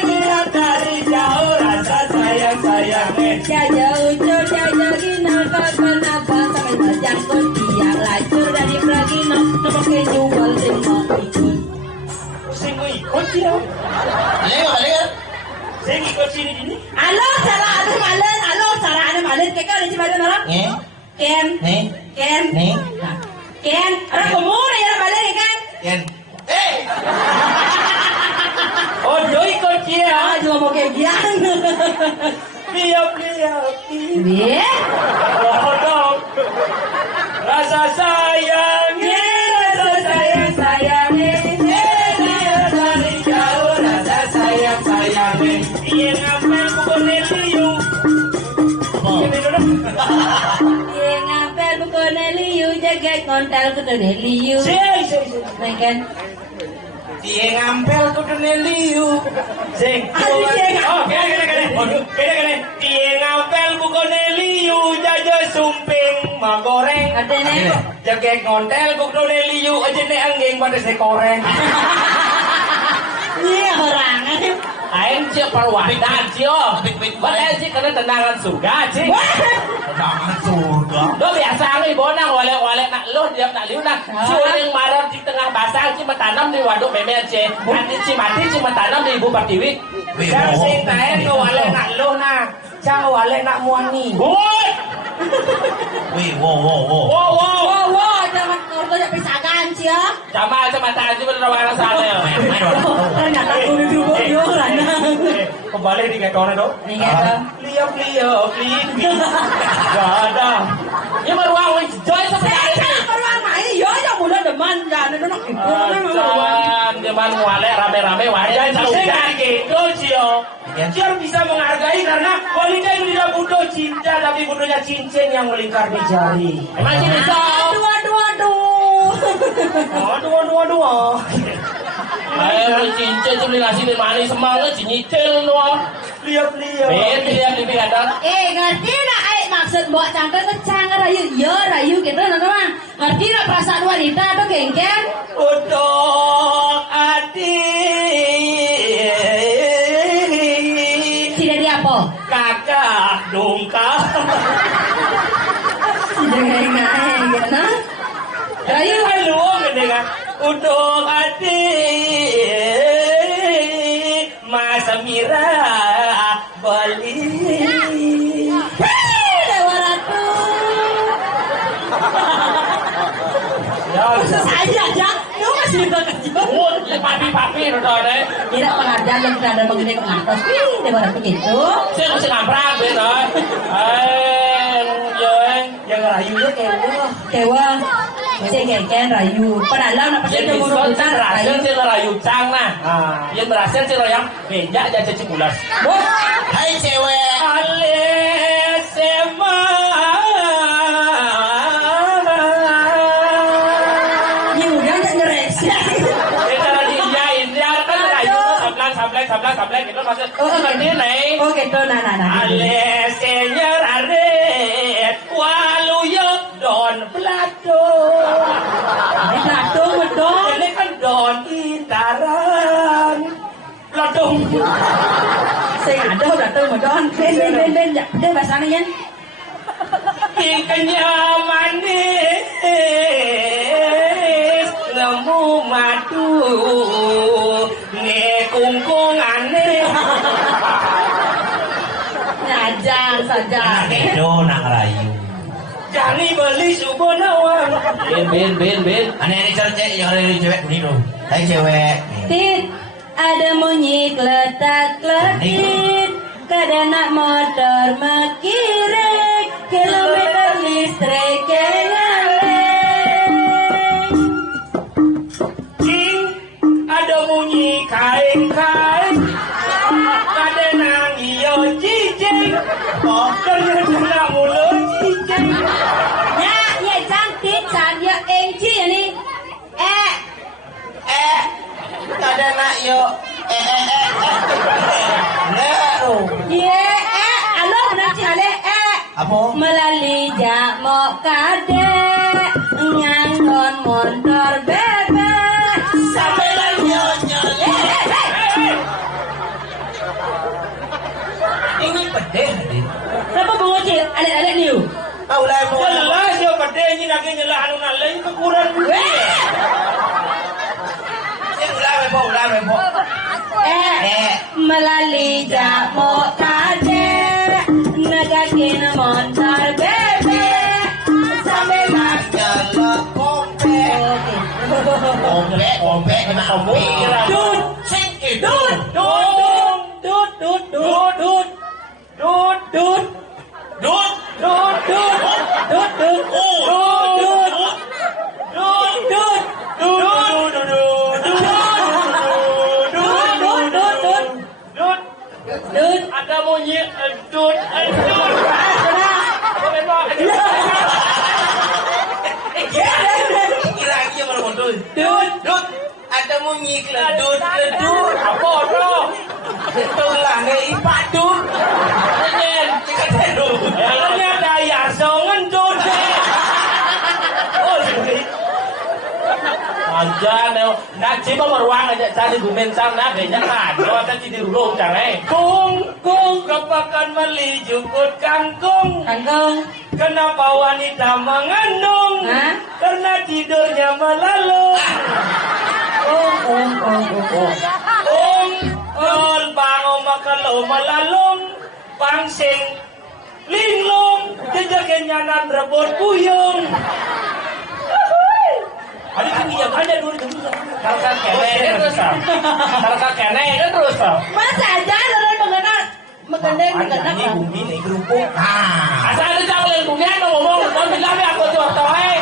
lihat dari jauh. Rasa sayangnya. Jauh gina kenapa sampai bajang tiang lacur dari Pragino. Pakai juga ikut. Sing mau ikut sih ya. Balik. Sing ikut sini. Halo, cara ada malen. Halo, cara ada malen. Kekal di mana orang? Ken. Ken. Orang kumuna ya malen kan? Ken. Oh, do ikut sih ya. Juga mau kayak gian. Beliau. Iya. Oh dong. Rasa sayangnya. Iya ngapain bukannya liu. Iya ngapain bukannya liu jaga kontal kudu liu. Nah kan? Iya ngampel kudu liu. Sing. Aduh, sing. Oh, kene. Iya ngampel bukannya liu jaja sumping mah goreng. Artinya? Jaga kontel kudu liu aja nih angging pada saya koreng. Iya orang. Aing cio perwakilan cio. Padahal sih kena tendangan surga sih. Tendangan surga. Lo biasa nih bonang wale nak lo diam nak liu nak. Curing marah di tengah basah sih mentanam di waduk memer sih. Nanti sih mati sih mentanam di Ibu Pertiwi. Jangan sing tae ke wale nak lo nak. Jangan wale nak muani. Woi. Wih, wow. Wow, jangan ngorto ya pisakan sih ya. Jamal sama taji berlawan sana. Ternyata kudu dulu orang. Kembali di ketornya dong. Ini gitu. Liap, gak ada. Ini meruang joy Saya peruang main, yo yang muda deman dan itu nak Jangan deman wale rame-rame wajah. Saya gitu cio. Cio bisa menghargai karena wanita itu tidak butuh cinta tapi butuhnya cincin yang melingkar di jari. Emang sih bisa? Aduh. Ayo cincin itu ngasih di mana semangat nyitil doang. Lihat. Lihat ada. Ngerti nak maksud buat cangkir cangkir rayu gitu teman-teman. Ngerti nak perasaan wanita atau gengken? Untuk adik. Tidak di apa? Kakak dongkak. Tidak gitu. Rayu lu gede kan? Untuk adik Mas Mira balik. Dewa Ratu. Ya bisa. Saja aja. Lu masih bekerja. Ya papi udah deh. Tidak pengajar yang tidak ada begini ke atas. Dewa Ratu gitu. Saya mesti ngaprak bener. Yang rayunya Dewa. Saya gengken rayu. Padahal nak pasti yang udah bisa berhasil sih rayu cang nah. Yang berhasil sih yang beja aja cici bulas. Hai cewek. Alesema. Ini udah ngeresek. Cara diinjain dia kan rayu sableng gitu maksud. Ngerti nih. Oh gitu, nah. Alesenya raret waluyok don plato. Ini Plato medon. Ini kan don intaran. Platung. Saya ada Plato medon. Ben. Dia bahasanya ya. Ikannya manis nemu madu ne kungkungane. Ngajang saja. Itu nak rayu. Jangan beli subonawang. Ben. Aneh cewek yang ada di cewek ini dong. Hai cewek. Tit, ada bunyi kletak-kletik. Kadang motor mekirek. Kilometer listrik ngaleng. Cing, ada bunyi kain-kain. Kadang iyo cicing. Ternyata mulut cicing. Ya, cantik saja engci ini. Kadang nak yo. Alo, nanti ale. Apa? Melalui jamok kadek nganggon motor bebek Sampai nyonya. Ini pedih Din. kenapa bengocil adik-adik niu Mulai mau. Jelas yo gede ini lagi nyelah anu nalai kekurangan. kaki montar bebek sampai Jalan kompe. Kompe kena kompe. Dut, Sing dut, dut, dut, dut, dut, dut, dut, dut, dut, dut, dut, dut, ada bunyi dut, kira aja baru dut. Dut. Ada bunyi keledut. apa bro? Itulah ipak dut. Nyen, ini ada yasongan dut. Anjan, nak coba meruang aja cari gumen sana, kayaknya ada tadi di rumah jangan. Kung, kepakan meli jukut kangkung. Kenapa wanita mengandung? Hah? Karena tidurnya melalung. Kol bango makalo malalong, pangsing linglong, jejaknya nan rebut puyung. Ada tinggi yang ada dulu kalau kene terus kalau kene terus masa aja orang mengenai ini bumi nih kerupuk asal ada jangan yang bumi yang ngomong kau bilang aku tuh toy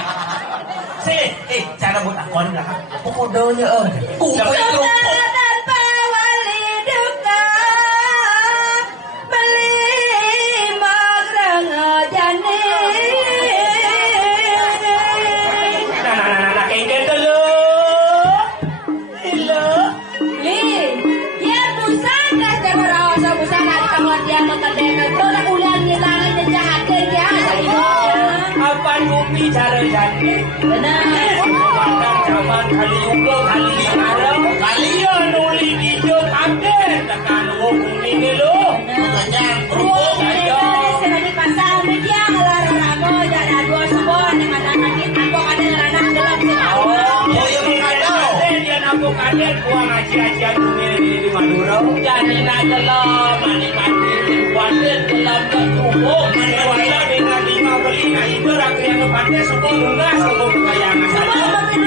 cara buat akon lah pokodonya kumpul kerupuk tanpa wali duka beli magrang jani nah kayak gitu lo li ya busan dah terus busan ada kemudian mengenai itu nak ulang ngilangan jahat dia apa bumi cara jadi benar zaman kali ugo kali sekarang kalian nuli video ada tekan bumi ini lo makanya kerupuk kerupuk saya di pasar media halar ramo jadi dua sebon dengan anak aku ada anak dalam dia nabung kadet buang aji-ajian bumi di Madura jadi nagelo manikati wasit dalam kerupuk manikati dengan 5 beli nah itu rakyat yang kepada suku bunga kayangan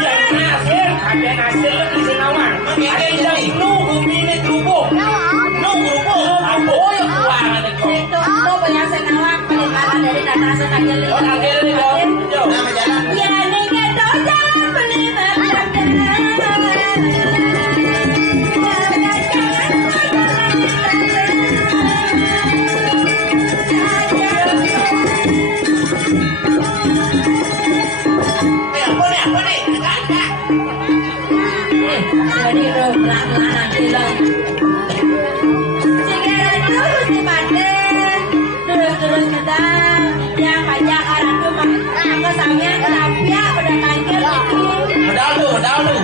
yang hasil ada hasil lebih senawan ada yang nu bumi ini kerupuk apa yang buang ada itu banyak senawak peninggalan dari data sekali nama jalan ya nih jangan beli apa nih jadi pelan-pelan bilang terus dipaten terus kita yang kaya orang tuh aku samnya kenapa pada kanker itu modal lu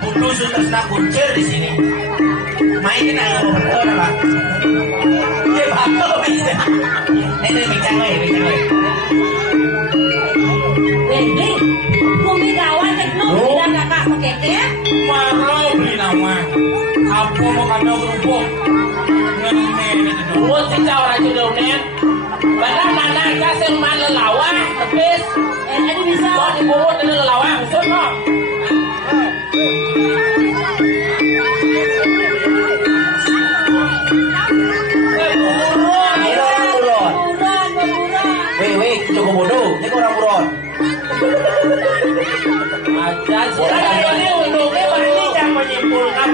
putus sudah kuncir di sini main kita yang betul pak ya betul bisa ini bincang Bending, bumi kawan tekno bilang kakak paketnya Marau beli nama apa mau kandang kerupuk Buat kita orang jodoh nen Padahal mana kasih mana lawan Habis ada bisa Kau dibuat dengan lawan Maksud no weh cukup bodoh ini orang buron Aja silakan ini untungnya ini yang menyimpulkan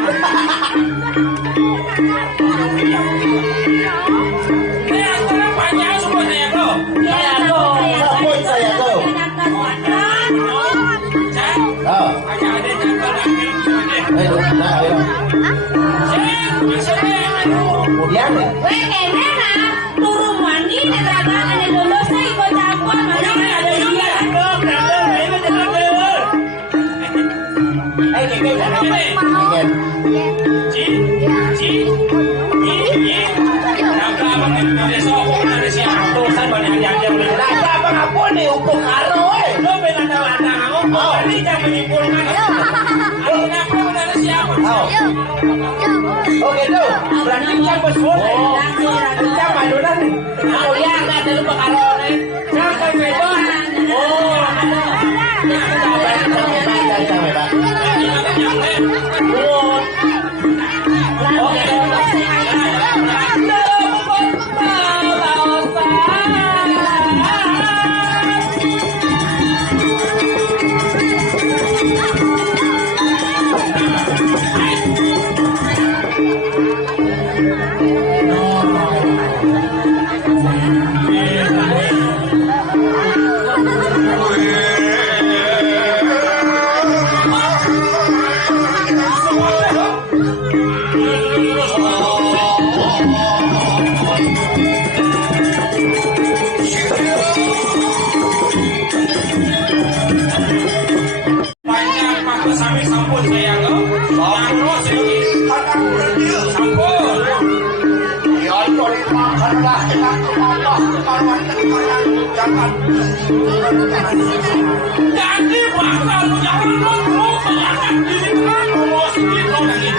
Ini antara panjang semuanya bro saya tuh Hanya ada jangka lagi kemudian weh kene nah turun mandi di teraga ada dulu saya ikut campur mana ada dia Upuk karo Ini yang menyimpulkan. Kenapa benar siapa? Oke tuh, berarti kan bos bos. Kita malulah nih. Oh ya, nggak ada lupa karo nih. Jangan beda. Oh, jadi bakal jangan ngomong banyak di ngomong sedikit lagi.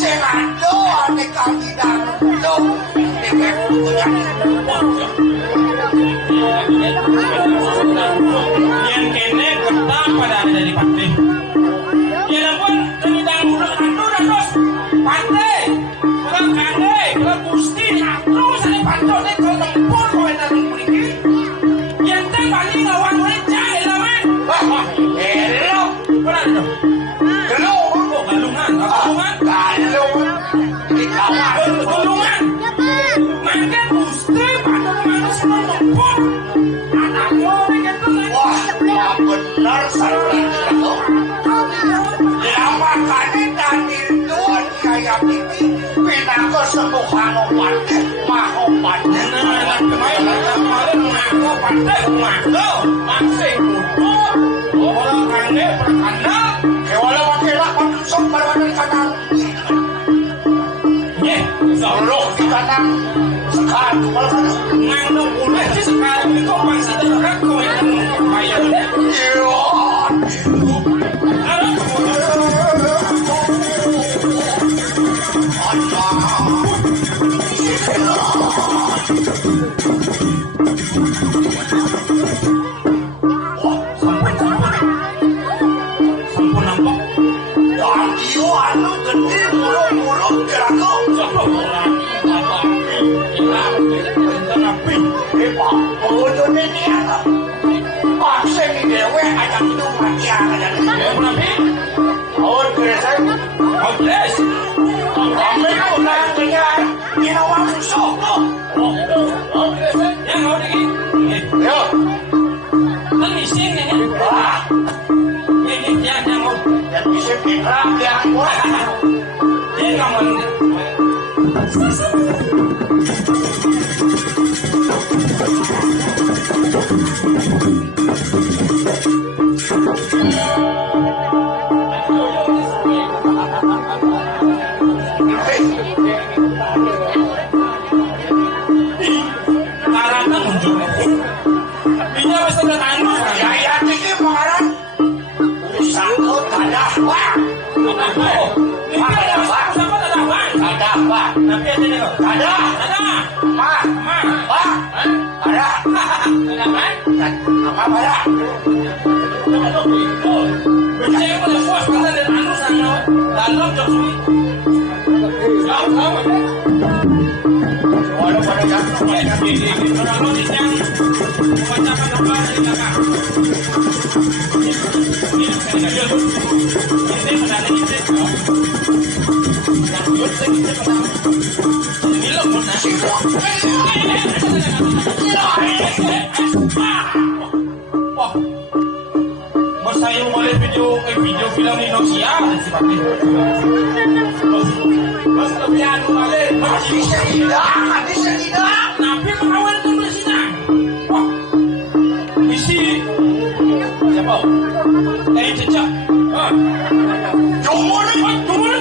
Senado ane kami dan Yang kene ketam pada dari pantai. Ya pun tentang buruk anu dan terus pantai. Kurang kande, kurang gusti, terus ada pantai kau tempur kau yang memiliki. Yang terbalik lawan mereka elemen. Wah, hello. Mana itu? Hello. Oh, galungan, galungan. Galungan. Di kamar. Galungan. Mangga gusti pada mana semua tempur. Anakmu begitu. Wah, benar saudara. Lama kali tadi tuan kayak ini pindah sembuhan obat mahobat. Masih butuh orang kane berkandang. Kalau wakil aku sok berwarna kandang. Nih, selalu kandang sekarang kalau ngandung boleh sih sekarang itu masih terang kau yang bayar. Saya boleh video film Indonesia Mas kebiasaan balik masih bisa tidak tapi mengawal itu bersidang wah misi siapa dari jejak jumur ya terus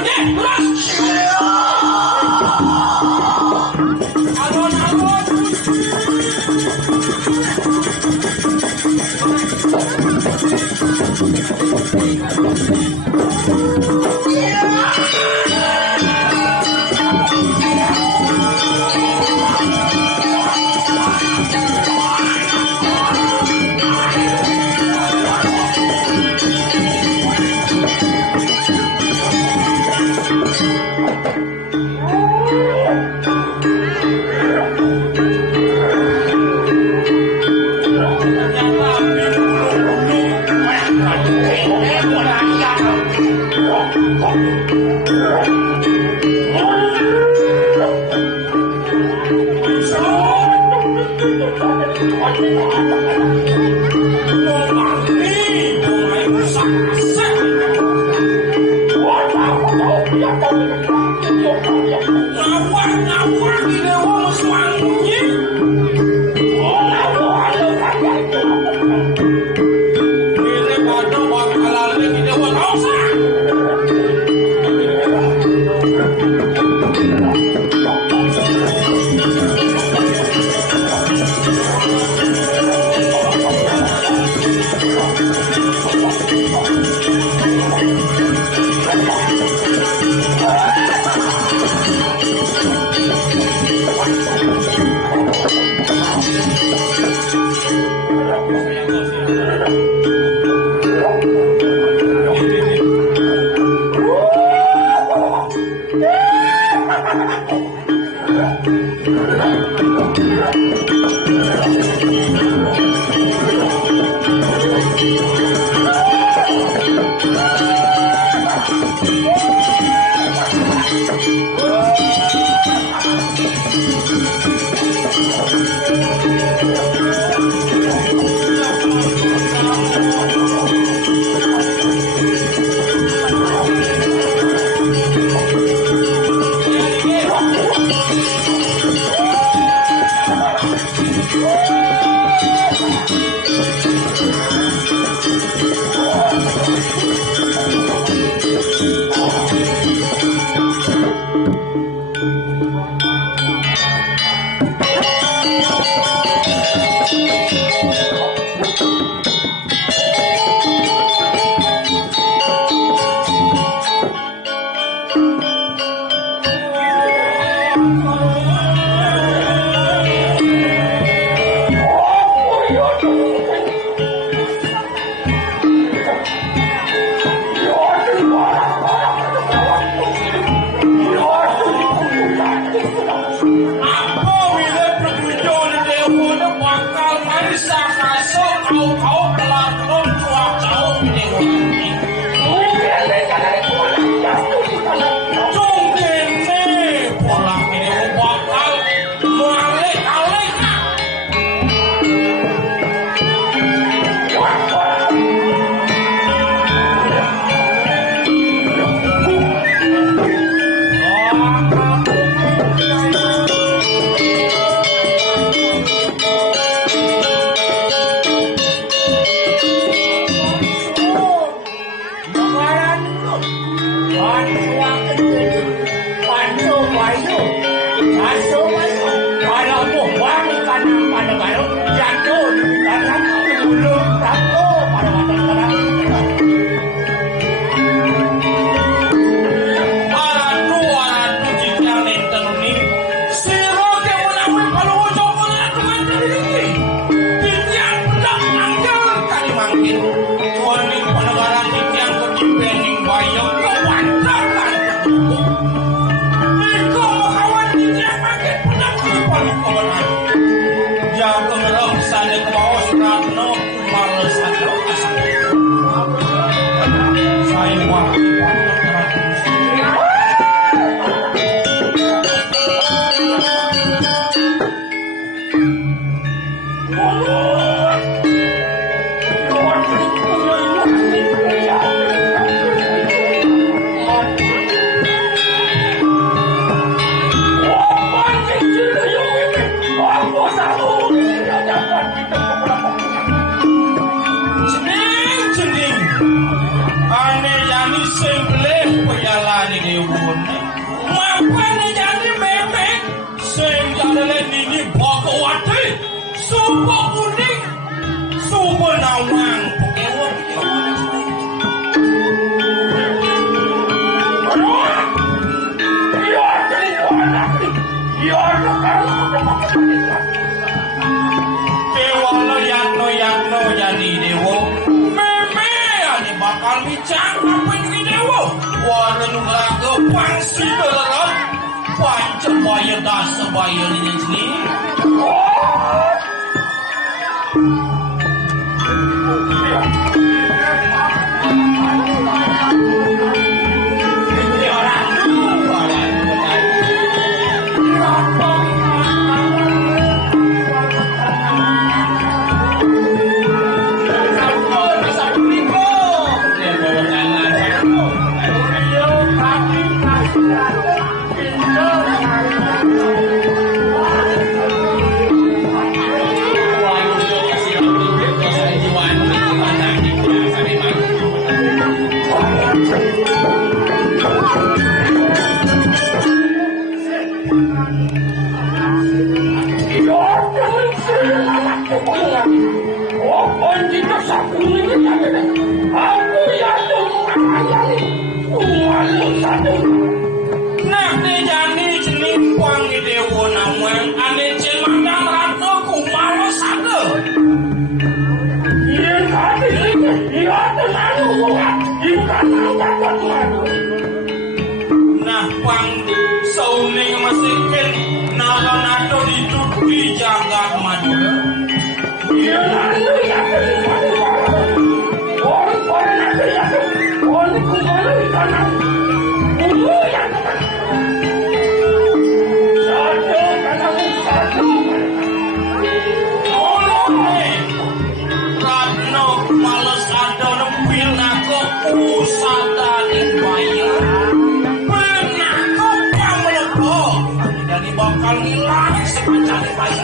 jadi bakal hilang sepanjang bayi.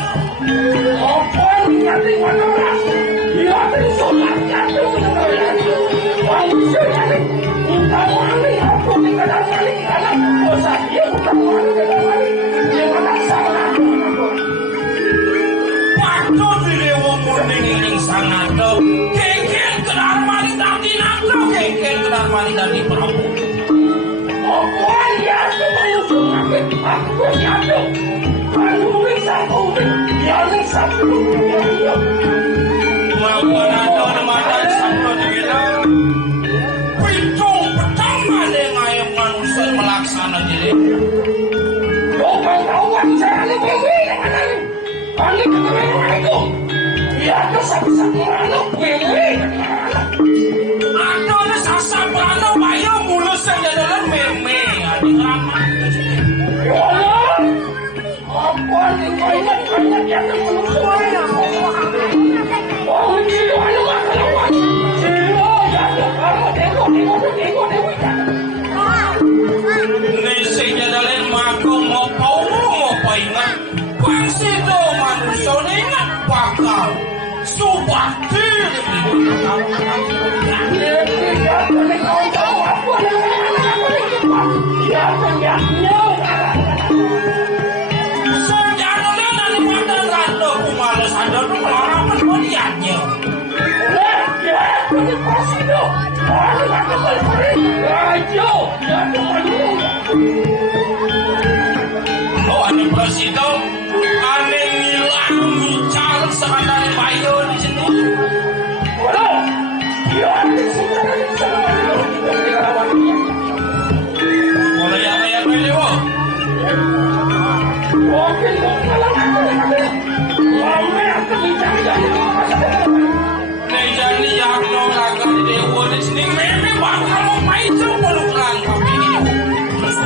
Apa yang di mana? Dia tersolat jatuh ke dalam. Manusia ini utama aku di dalam kali dalam dosa dia utama di dalam kali. Dia mana salah? Waktu di wong murni ngiling sangat tuh. Kengkel kenar mani tadi nanti. Kengkel kenar mani tadi perahu. Apa yang di manusia ini? Aku jatuh. Kalau bisa kulit, dia bisa kulit. Maupun ada mata satu dibilang pintu pertama dengan yang manusia melaksana diri. Bukan kawan saya ini dengan kami ketemu ya itu satu-satu anak wewe Ada sasa berano bayo mulus saja dalam meme adik ramai ya Allah apa nih kau ingat banyak yang manusia oh ini ada masalah oh ya kamu tengok Nesinya dalam maku mau ingat pasti tu manusia ingat bakal subakti sejarahnya dari mata rando kumalas ada tu orang penoliannya oh ada presiden ada ngilang bicar sekadar bayo di sini boleh yang beliau jadi yang laga dewa di sini memang bakal main coba perang tapi terus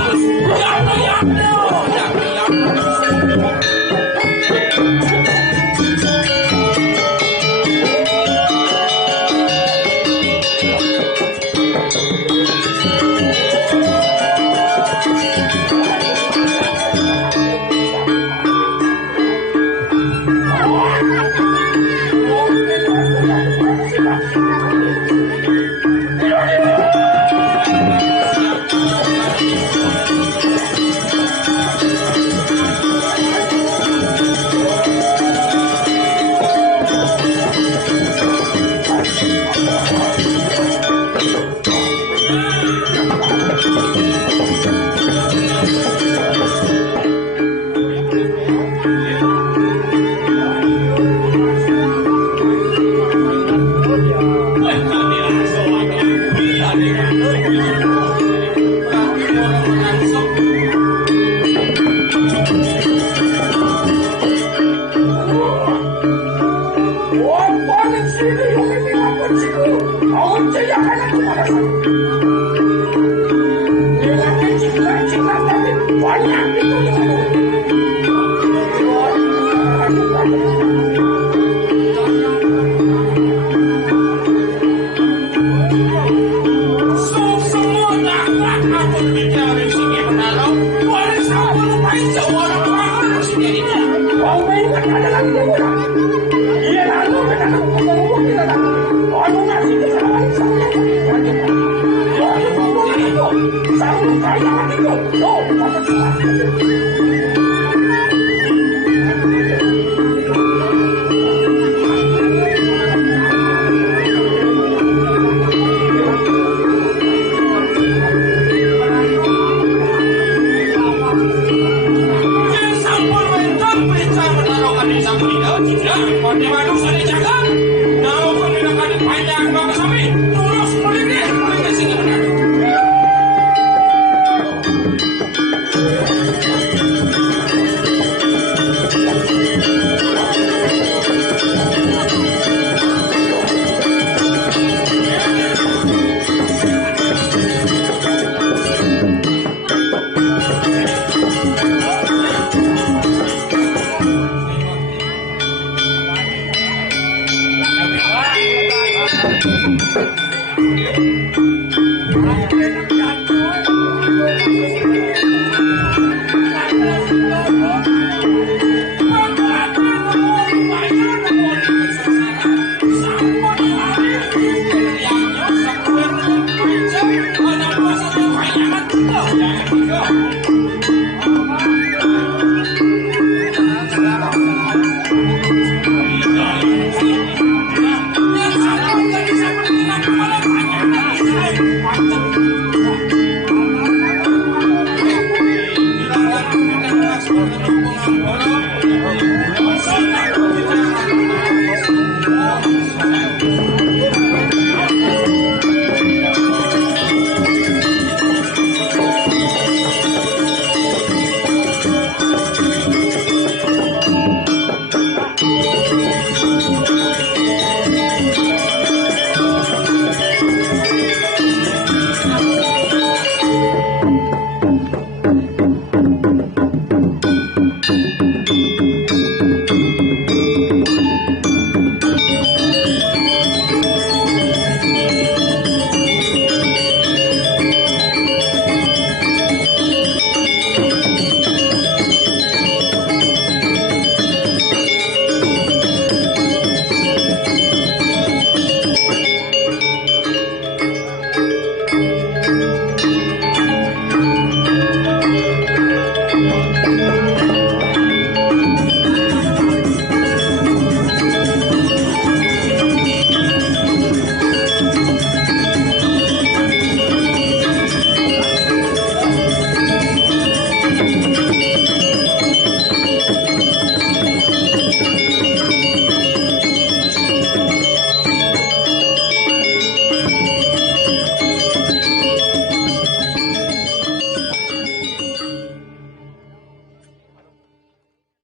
14 14